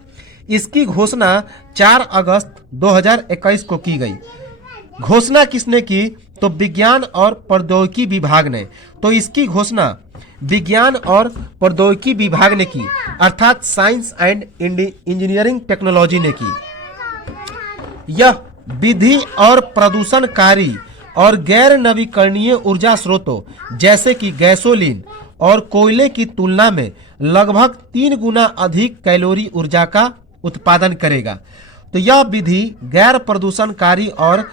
इसकी घोषणा 4 अगस्त 2021 को की गई। घोषणा किसने की? तो विज्ञान और प्रौद्योगिकी विभाग ने। तो इसकी घोषणा विज्ञान और प्रौद्योगिकी विभाग ने की, अर्थात साइंस एंड इंजीनियरिंग टेक्नोलॉजी ने की। यह विधि और प्रदूषणकारी और गैर नवीकरणीय ऊर्जा स्रोतों जैसे कि गैसोलीन और कोयले की तुलना में लगभग 3 गुना अधिक कैलोरी ऊर्जा का उत्पादन करेगा। तो यह विधि गैर प्रदूषणकारी और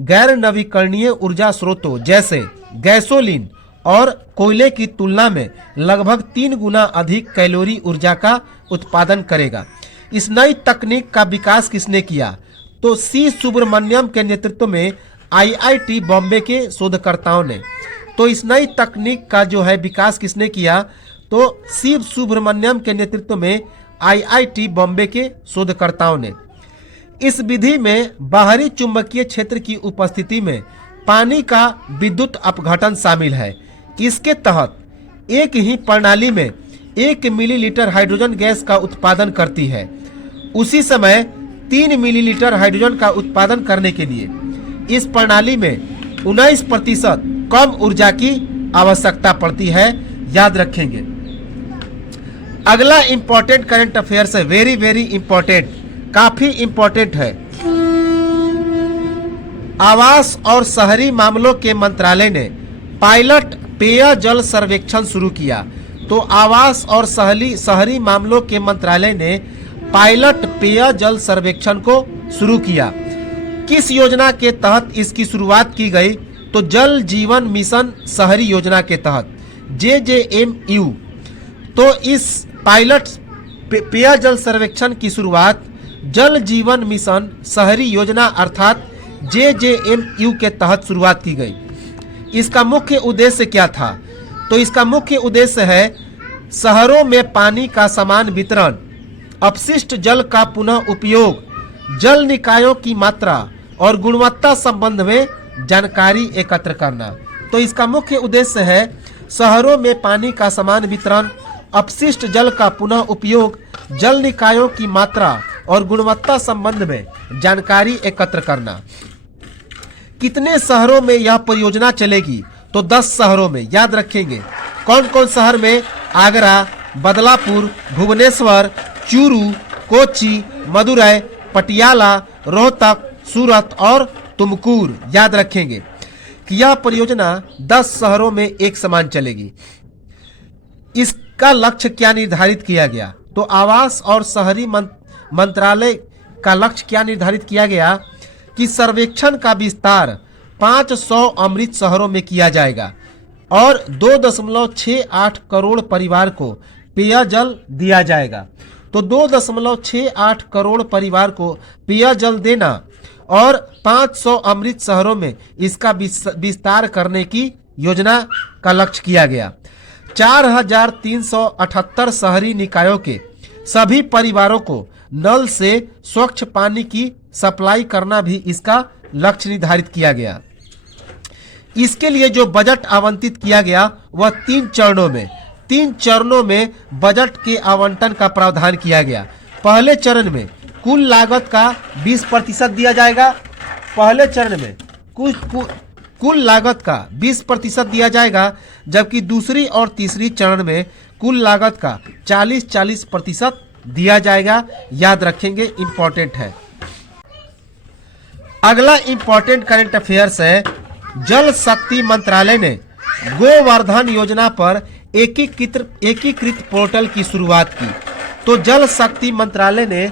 गैर नवीकरणीय ऊर्जा स्रोतों जैसे गैसोलीन और कोयले की तुलना में लगभग 3 गुना अधिक कैलोरी ऊर्जा का उत्पादन करेगा। इस नई तकनीक का विकास किसने किया? तो सी सुब्रमण्यम के नेतृत्व में आईआईटी बॉम्बे के शोधकर्ताओं ने। तो इस नई तकनीक का जो है विकास किसने किया? तो सी सुब्रमण्यम के नेतृत्व में आईआईटी बॉम्बे के शोधकर्ताओं ने। इस विधि में बाहरी चुंबकीय क्षेत्र की उपस्थिति में पानी का विद्युत अपघटन शामिल है। इसके तहत एक ही प्रणाली में 1 मिलीलीटर हाइड्रोजन गैस का उत्पादन करती है। उसी समय 3 मिलीलीटर हाइड्रोजन का उत्पादन करने के लिए इस प्रणाली में 19% कम ऊर्जा की आवश्यकता पड़ती है। याद रखेंगे। अगला इंपॉर्टेंट करंट अफेयर्स है, वेरी वेरी इंपॉर्टेंट, काफी इंपॉर्टेंट है। आवास और शहरी मामलों के मंत्रालय ने पायलट पेयजल सर्वेक्षण शुरू किया। तो आवास और शहरी मामलों के मंत्रालय ने पायलट पेयजल सर्वेक्षण को शुरू किया। किस योजना के तहत इसकी शुरुआत की गई? तो जल जीवन मिशन शहरी योजना के तहत, JJMU। तो इस पायलट पेयजल सर्वेक्षण की शुरुआत जल जीवन मिशन शहरी योजना अर्थात JJMU के तहत शुरुआत की गई। इसका मुख्य उद्देश्य क्या था? तो इसका मुख्य उद्देश्य है शहरों में पानी का समान वितरण, अपशिष्ट जल का पुनः उपयोग, जल निकायों की मात्रा और गुणवत्ता संबंध में जानकारी एकत्र करना। तो इसका मुख्य उद्देश्य है शहरों में पानी का समान वितरण, अपशिष्ट जल का पुनः उपयोग, जल निकायों की मात्रा और गुणवत्ता संबंध में जानकारी एकत्र करना। कितने शहरों में यह परियोजना चलेगी? तो 10 शहरों में। याद रखेंगे कौन कौन शहर में? आगरा, बदलापुर, भुवनेश्वर, चूरू, कोच्चि, मदुरै, पटियाला, रोहतक, सूरत और तुमकुर। याद रखेंगे कि यह परियोजना 10 शहरों में एक समान चलेगी। इसका लक्ष्य क्या निर्धारित किया गया? तो आवास और शहरी मंत्रालय का लक्ष्य क्या निर्धारित किया गया कि सर्वेक्षण का विस्तार 500 अमृत शहरों में किया जाएगा और 2.68 करोड़ परिवार को पेयजल दिया जाएगा। तो 2.68 करोड़ परिवार को पेयजल देना और 500 अमृत शहरों में इसका विस्तार करने की योजना का लक्ष्य किया गया। 4378 शहरी निकायों के सभी परिवारों को नल से स्वच्छ पानी की सप्लाई करना भी इसका लक्ष्य निर्धारित किया गया। इसके लिए जो बजट आवंटित किया गया वह 3 चरणों में बजट के आवंटन का प्रावधान किया गया। पहले चरण में कुल लागत का 20% दिया जाएगा। पहले चरण में कुल लागत का 20% दिया जाएगा, जबकि दूसरी और तीसरी चरण में कुल लागत का 40% दिया जाएगा। याद रखेंगे, इंपॉर्टेंट है। अगला इंपॉर्टेंट करंट अफेयर्स है, जल शक्ति मंत्रालय ने गोवर्धन योजना पर एकीकृत पोर्टल की शुरुआत की। तो जल शक्ति मंत्रालय ने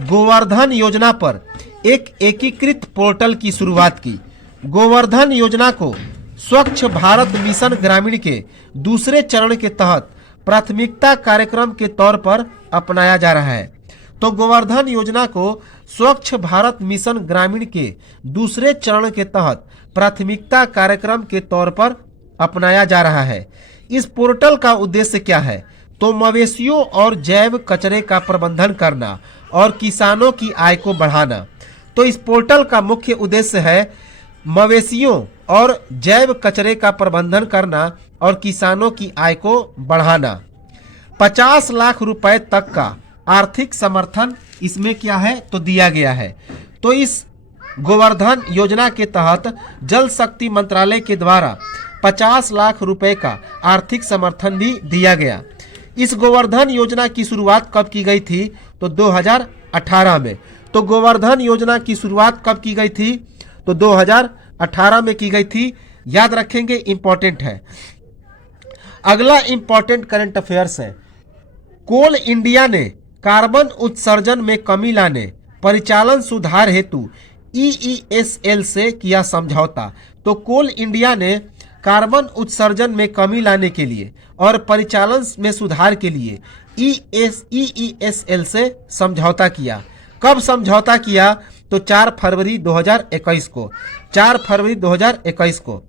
गोवर्धन योजना पर एक एकीकृत पोर्टल की शुरुआत की। गोवर्धन योजना को स्वच्छ भारत मिशन ग्रामीण के दूसरे चरण के तहत प्राथमिकता कार्यक्रम के तौर पर अपनाया जा रहा है। तो गोवर्धन योजना को स्वच्छ भारत मिशन ग्रामीण के दूसरे चरण के तहत प्राथमिकता कार्यक्रम के तौर पर अपनाया जा रहा है। इस पोर्टल का उद्देश्य क्या है? तो मवेशियों और जैव कचरे का प्रबंधन करना और किसानों की आय को बढ़ाना। तो इस पोर्टल का मुख्य उद्देश्य है मवेशियों और जैव कचरे का प्रबंधन करना और किसानों की आय को बढ़ाना। 50 लाख रुपए तक का आर्थिक समर्थन इसमें क्या है तो दिया गया है। तो इस गोवर्धन योजना के तहत जल शक्ति मंत्रालय के द्वारा 50 लाख रुपए का आर्थिक समर्थन भी दिया गया। इस गोवर्धन योजना की शुरुआत कब की गई थी? तो 2018 में। तो गोवर्धन योजना की शुरुआत कब की गई थी? तो 2018 में की गई थी। याद रखेंगे, इंपॉर्टेंट है। अगला इंपॉर्टेंट करंट अफेयर्स है, कोल इंडिया ने कार्बन उत्सर्जन में कमी लाने परिचालन सुधार हेतु EESL से किया समझौता। तो कोल इंडिया ने कार्बन उत्सर्जन में कमी लाने के लिए और परिचालन में सुधार के लिए EESL से समझौता किया। कब समझौता किया? तो 4 फरवरी 2021 को। 4 फरवरी 2021 को।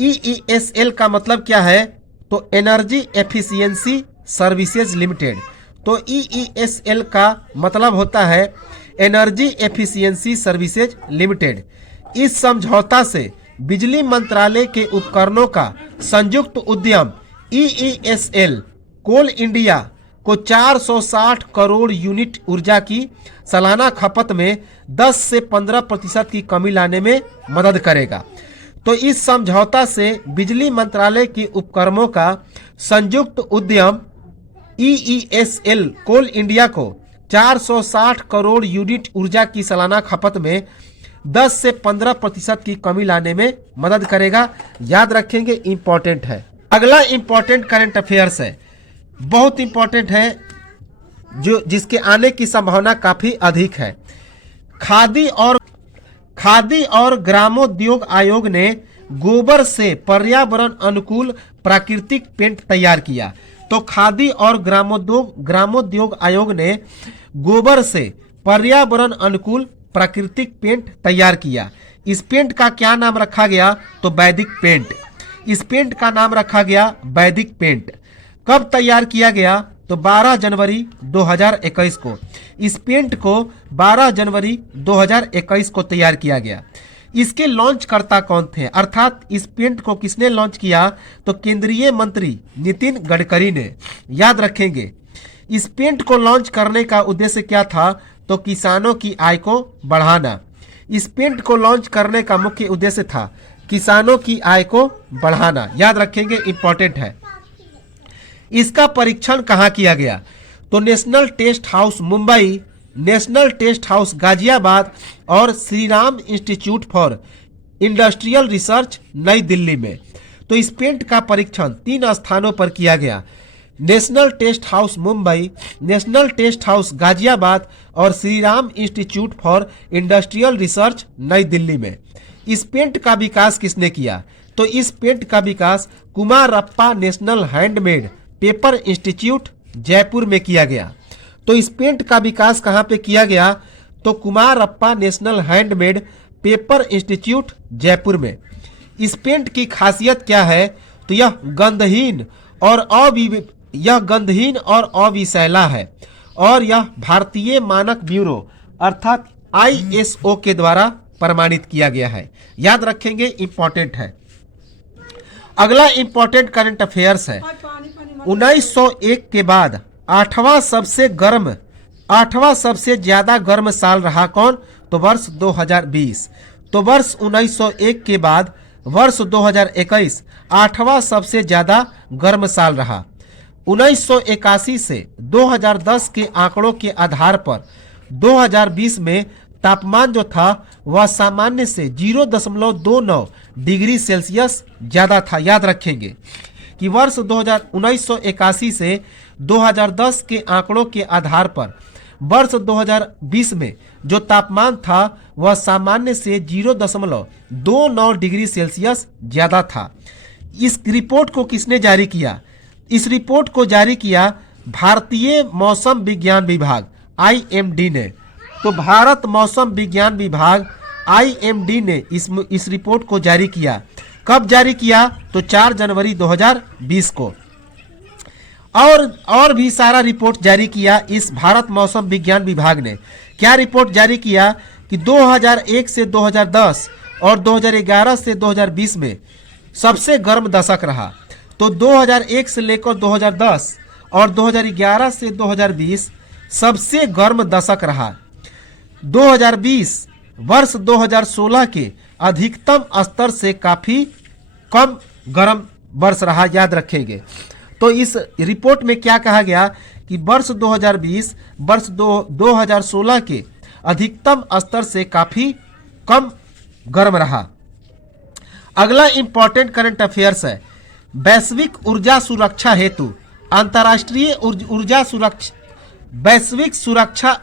EESL का मतलब क्या है? तो एनर्जी एफिशिएंसी सर्विसेज लिमिटेड। तो EESL का मतलब होता है एनर्जी एफिशिएंसी सर्विसेज लिमिटेड। इस समझौता से बिजली मंत्रालय के उपकरणों का संयुक्त उद्यम EESL कोल इंडिया को 460 करोड़ यूनिट ऊर्जा की सालाना खपत में 10 से 15% की कमी लाने में मदद करेगा। तो इस समझौता से बिजली मंत्रालय के उपकरणों का संयुक्त उद्यम EESL कोल इंडिया को 460 करोड़ यूनिट ऊर्जा की सालाना खपत में 10 से 15% की कमी लाने में मदद करेगा। याद रखेंगे, इंपॉर्टेंट है। अगला इंपॉर्टेंट करंट अफेयर्स है, बहुत इंपॉर्टेंट है, जो जिसके आने की संभावना काफी अधिक है। खादी और ग्रामोद्योग आयोग ने गोबर से पर्यावरण अनुकूल प्राकृतिक पेंट तैयार किया। तो खादी और ग्रामोद्योग आयोग ने गोबर से पर्यावरण अनुकूल प्राकृतिक पेंट तैयार किया। इस पेंट का क्या नाम रखा गया? तो वैदिक पेंट। इस पेंट का नाम रखा गया वैदिक पेंट। कब तैयार किया गया? तो 12 जनवरी 2021 को। इस पेंट को 12 जनवरी 2021 को तैयार किया गया। इसके लॉन्च करता कौन थे? अर्थात इस पेंट को किसने लॉन्च किया? तो केंद्रीय मंत्री नितिन गडकरी ने। याद रखेंगे, इस पेंट को लॉन्च करने का उद्देश्य क्या था? तो किसानों की आय को बढ़ाना। इस पेंट को लॉन्च करने का मुख्य उद्देश्य था किसानों की आय को बढ़ाना। याद रखेंगे, इंपॉर्टेंट है। इसका परीक्षण कहाँ किया गया? तो national test house Mumbai, national test house Ghaziabad और Shri Ram institute for industrial research New Delhi में। तो इस पेंट का परीक्षण 3 स्थानों पर किया गया, national test house Mumbai, national test house Ghaziabad और Shri Ram institute for industrial research New Delhi में। इस पेंट का विकास किसने किया? तो इस पेंट का विकास Kumarappa national handmade paper institute Jaipur में किया गया। तो इस पेंट का विकास कहाँ पे किया गया? तो Kumarappa national handmade paper institute Jaipur में। इस पेंट की खासियत क्या है? तो यह गंधहीन और अविषैला है और यह भारतीय मानक ब्यूरो अर्थात ISO के द्वारा प्रमाणित किया गया है। याद रखेंगे, इंपॉर्टेंट है। अगला इंपॉर्टेंट करंट अफेयर्स है, 1901 के बाद 8वां सबसे ज्यादा गर्म साल रहा कौन? तो वर्ष 2020। तो वर्ष 1901 के बाद वर्ष 2021 8वां सबसे ज्यादा गर्म साल रहा। 1981 से 2010 के आंकड़ों के आधार पर 2020 में तापमान जो था वह सामान्य से 0.29 डिग्री सेल्सियस ज्यादा था। याद रखेंगे कि वर्ष 1981 से 2010 के आंकड़ों के आधार पर वर्ष 2020 में जो तापमान था वह सामान्य से 0.29 डिग्री सेल्सियस ज्यादा था। इस रिपोर्ट को किसने जारी किया? इस रिपोर्ट को जारी किया भारतीय मौसम विज्ञान विभाग आईएमडी ने। तो भारत मौसम विज्ञान विभाग आईएमडी ने इस रिपोर्ट को जारी किया। कब जारी किया? तो 4 जनवरी 2020 को। और भी सारा रिपोर्ट जारी किया इस भारत मौसम विज्ञान विभाग ने। क्या रिपोर्ट जारी किया कि 2001 से 2010 और 2011 से 2020 में सबसे गर्म दशक रहा। तो 2001 से लेकर 2010 और 2011 से 2020 सबसे गर्म दशक रहा। 2020 वर्ष 2016 के अधिकतम स्तर से काफी कम गर्म वर्ष रहा, याद रखेंगे। तो इस रिपोर्ट में क्या कहा गया कि वर्ष 2020 वर्ष 2016 के अधिकतम स्तर से काफी कम गर्म रहा। अगला इंपॉर्टेंट करंट अफेयर्स है, वैश्विक ऊर्जा सुरक्षा हेतु अंतर्राष्ट्रीय ऊर्जा सुरक्षा वैश्विक सुरक्षा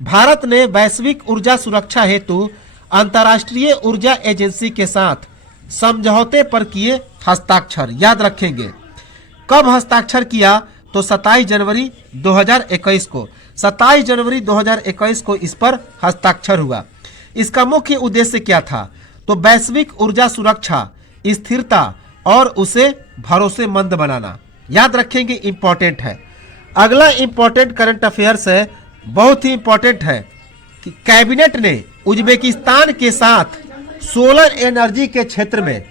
भारत ने वैश्विक ऊर्जा सुरक्षा हेतु अंतर्राष्ट्रीय ऊर्जा एजेंसी के साथ समझौते पर किए हस्ताक्षर, याद रखेंगे। कब हस्ताक्षर किया? तो 27 जनवरी 2021 को। 27 जनवरी 2021 को इस पर हस्ताक्षर हुआ। इसका मुख्य उद्देश्य क्या था? तो वैश्विक ऊर्जा सुरक्षा, स्थिरता और उसे भरोसेमंद बनाना, याद रखेंगे, इंपॉर्टेंट है। अगला इंपॉर्टेंट करंट अफेयर्स है, बहुत ही इंपॉर्टेंट है कि कैबिनेट ने उज्बेकिस्तान के साथ सोलर एनर्जी के क्षेत्र में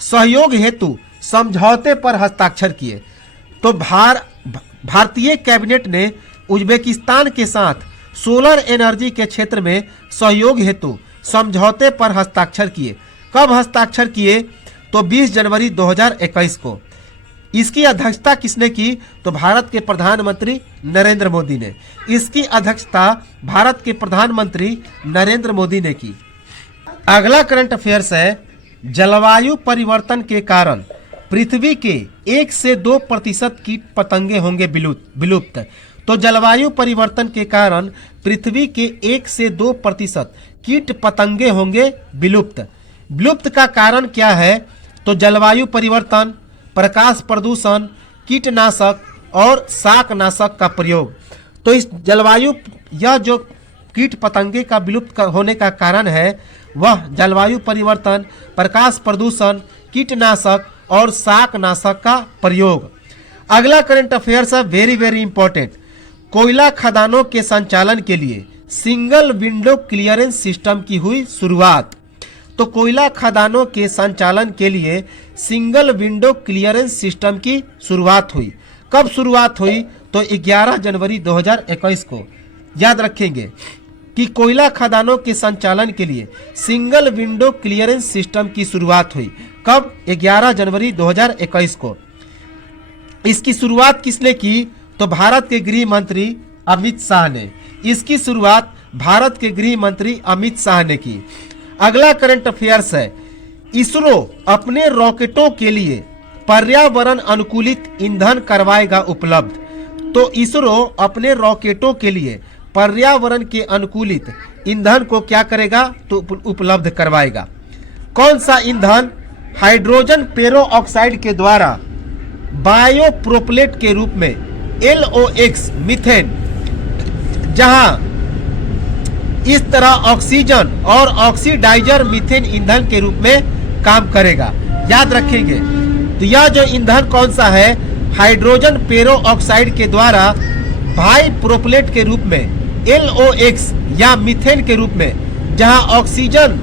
सहयोग हेतु समझौते पर हस्ताक्षर किए। तो भारतीय कैबिनेट ने उज्बेकिस्तान के साथ सोलर एनर्जी के क्षेत्र में सहयोग हेतु समझौते पर हस्ताक्षर किए। कब हस्ताक्षर किए? तो 20 जनवरी 2021 को। इसकी अध्यक्षता किसने की? तो भारत के प्रधानमंत्री नरेंद्र मोदी ने। इसकी अध्यक्षता भारत के प्रधानमंत्री नरेंद्र मोदी ने की। अगला करंट अफेयर्स है, जलवायु परिवर्तन के कारण पृथ्वी के 1 से 2% कीट पतंगे होंगे विलुप्त। तो जलवायु परिवर्तन के कारण पृथ्वी के 1 से 2% कीट पतंगे होंगे विलुप्त। विलुप्त का कारण क्या है? तो जलवायु परिवर्तन, प्रकाश प्रदूषण, कीटनाशक और शाकनाशक का प्रयोग। तो इस यह जो कीट पतंगे का विलुप्त होने का कारण है वह जलवायु परिवर्तन, प्रकाश प्रदूषण, कीटनाशक और शाकनाशक का प्रयोग। अगला करंट अफेयर्स है, वेरी वेरी इंपॉर्टेंट, कोयला खदानों के संचालन के लिए सिंगल विंडो क्लियरेंस सिस्टम की हुई शुरुआत। तो कोयला खदानों के संचालन के लिए सिंगल विंडो क्लियरेंस सिस्टम की शुरुआत हुई। कब शुरुआत हुई? तो 11 जनवरी 2021 को। याद रखेंगे कि कोयला खदानों के संचालन के लिए सिंगल विंडो क्लियरेंस सिस्टम की शुरुआत हुई। कब? 11 जनवरी 2021 को। इसकी शुरुआत किसने की? तो भारत के गृह मंत्री अमित शाह ने। इसकी शुरुआत भारत के गृह मंत्री अमित शाह ने की। अगला करंट अफेयर्स है, इसरो अपने रॉकेटों के लिए पर्यावरण अनुकूलित ईंधन करवाएगा उपलब्ध। तो इसरो अपने रॉकेटों के लिए पर्यावरण के अनुकूलित ईंधन को क्या करेगा? तो उपलब्ध करवाएगा। कौन सा ईंधन? हाइड्रोजन पेरोऑक्साइड के द्वारा बायोप्रोपलेट के रूप में LOX मीथेन, जहां इस तरह ऑक्सीजन और ऑक्सीडाइजर मीथेन ईंधन के रूप में काम करेगा, याद रखेंगे। तो यह जो ईंधन कौन सा है? हाइड्रोजन पेरोऑक्साइड के द्वारा बायोप्रोपलेट के रूप में LOX या मीथेन के रूप में, जहां ऑक्सीजन,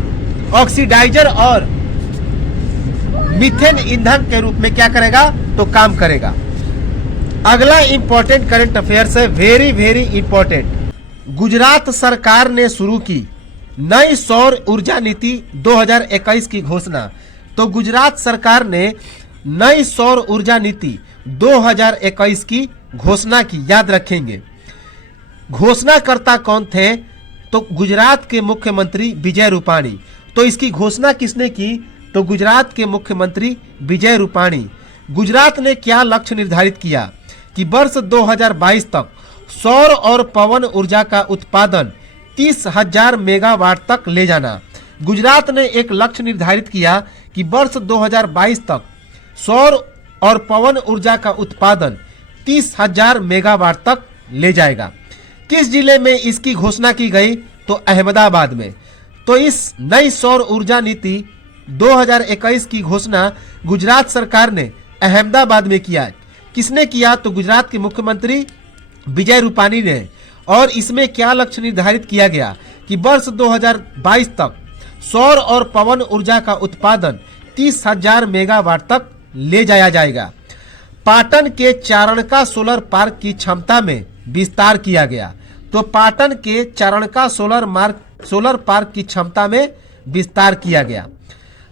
ऑक्सीडाइजर और मीथेन ईंधन के रूप में क्या करेगा? तो काम करेगा। अगला इंपॉर्टेंट करंट अफेयर्स है, वेरी वेरी इंपॉर्टेंट, गुजरात सरकार ने शुरू की नई सौर ऊर्जा नीति 2021 की घोषणा। तो गुजरात सरकार ने नई सौर ऊर्जा नीति 2021 की घोषणा की, याद रखेंगे। घोषणाकर्ता कौन थे? तो गुजरात के मुख्यमंत्री विजय रूपाणी। तो इसकी घोषणा किसने की? तो गुजरात के मुख्यमंत्री विजय रूपाणी। गुजरात ने क्या लक्ष्य निर्धारित किया कि वर्ष 2022 तक सौर और पवन ऊर्जा का उत्पादन 30,000 मेगावाट तक ले जाना। गुजरात ने एक लक्ष्य निर्धारित किया कि वर्ष 2022 तक सौर और पवन ऊर्जा का उत्पादन 30,000 मेगावाट तक ले जाएगा। किस जिले में इसकी घोषणा की गई? तो अहमदाबाद में। तो इस नई सौर ऊर्जा नीति 2021 की घोषणा गुजरात सरकार ने अहमदाबाद में किया। किसने किया? तो गुजरात के मुख्यमंत्री विजय रूपानी ने। और इसमें क्या लक्ष्य निर्धारित किया गया कि वर्ष 2022 तक सौर और पवन ऊर्जा का उत्पादन 30,000 मेगावाट तक ले जाया जाएगा। पाटन के चारणका सोलर पार्क की क्षमता में विस्तार किया गया। तो पाटन के चारणका सोलर पार्क की क्षमता में विस्तार किया गया।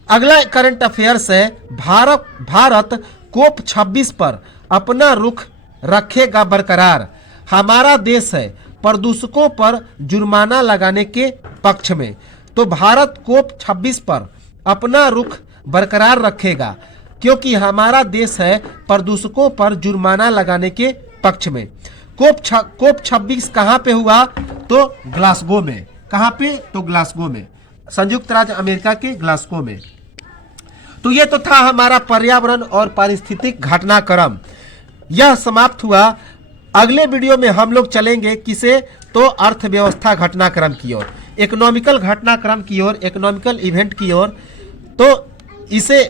अगला करंट अफेयर्स है, भारत कोप 26 पर अपना रुख रखेगा बरकरार। हमारा देश है प्रदूषकों पर जुर्माना लगाने के पक्ष में। तो भारत कोप 26 पर अपना रुख बरकरार रखेगा क्योंकि हमारा देश है प्रदूषकों पर जुर्माना लगाने के पक्ष में। कोप 26 कहाँ पे हुआ? तो ग्लासगो में। कहाँ पे? तो ग्लासगो में, संयुक्त राज्य अमेरिका के ग्लासगो में। तो ये तो था हमारा पर्यावरण और पारिस्थितिक घटनाक्रम, यह समाप्त हुआ। अगले वीडियो में हम लोग चलेंगे किसे? तो अर्थव्यवस्था घटनाक्रम की ओर, इकोनॉमिकल घटनाक्रम की ओर, इकोनॉमिकल इवेंट की ओर। तो इसे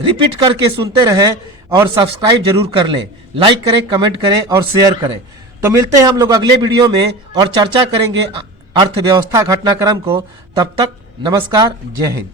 रिपीट करके सुनते रहें और सब्सक्राइब जरूर कर लें, लाइक करें, कमेंट करें और शेयर करें। तो मिलते हैं हम लोग अगले वीडियो में और चर्चा करेंगे अर्थव्यवस्था घटनाक्रम को। तब तक नमस्कार, जय हिंद।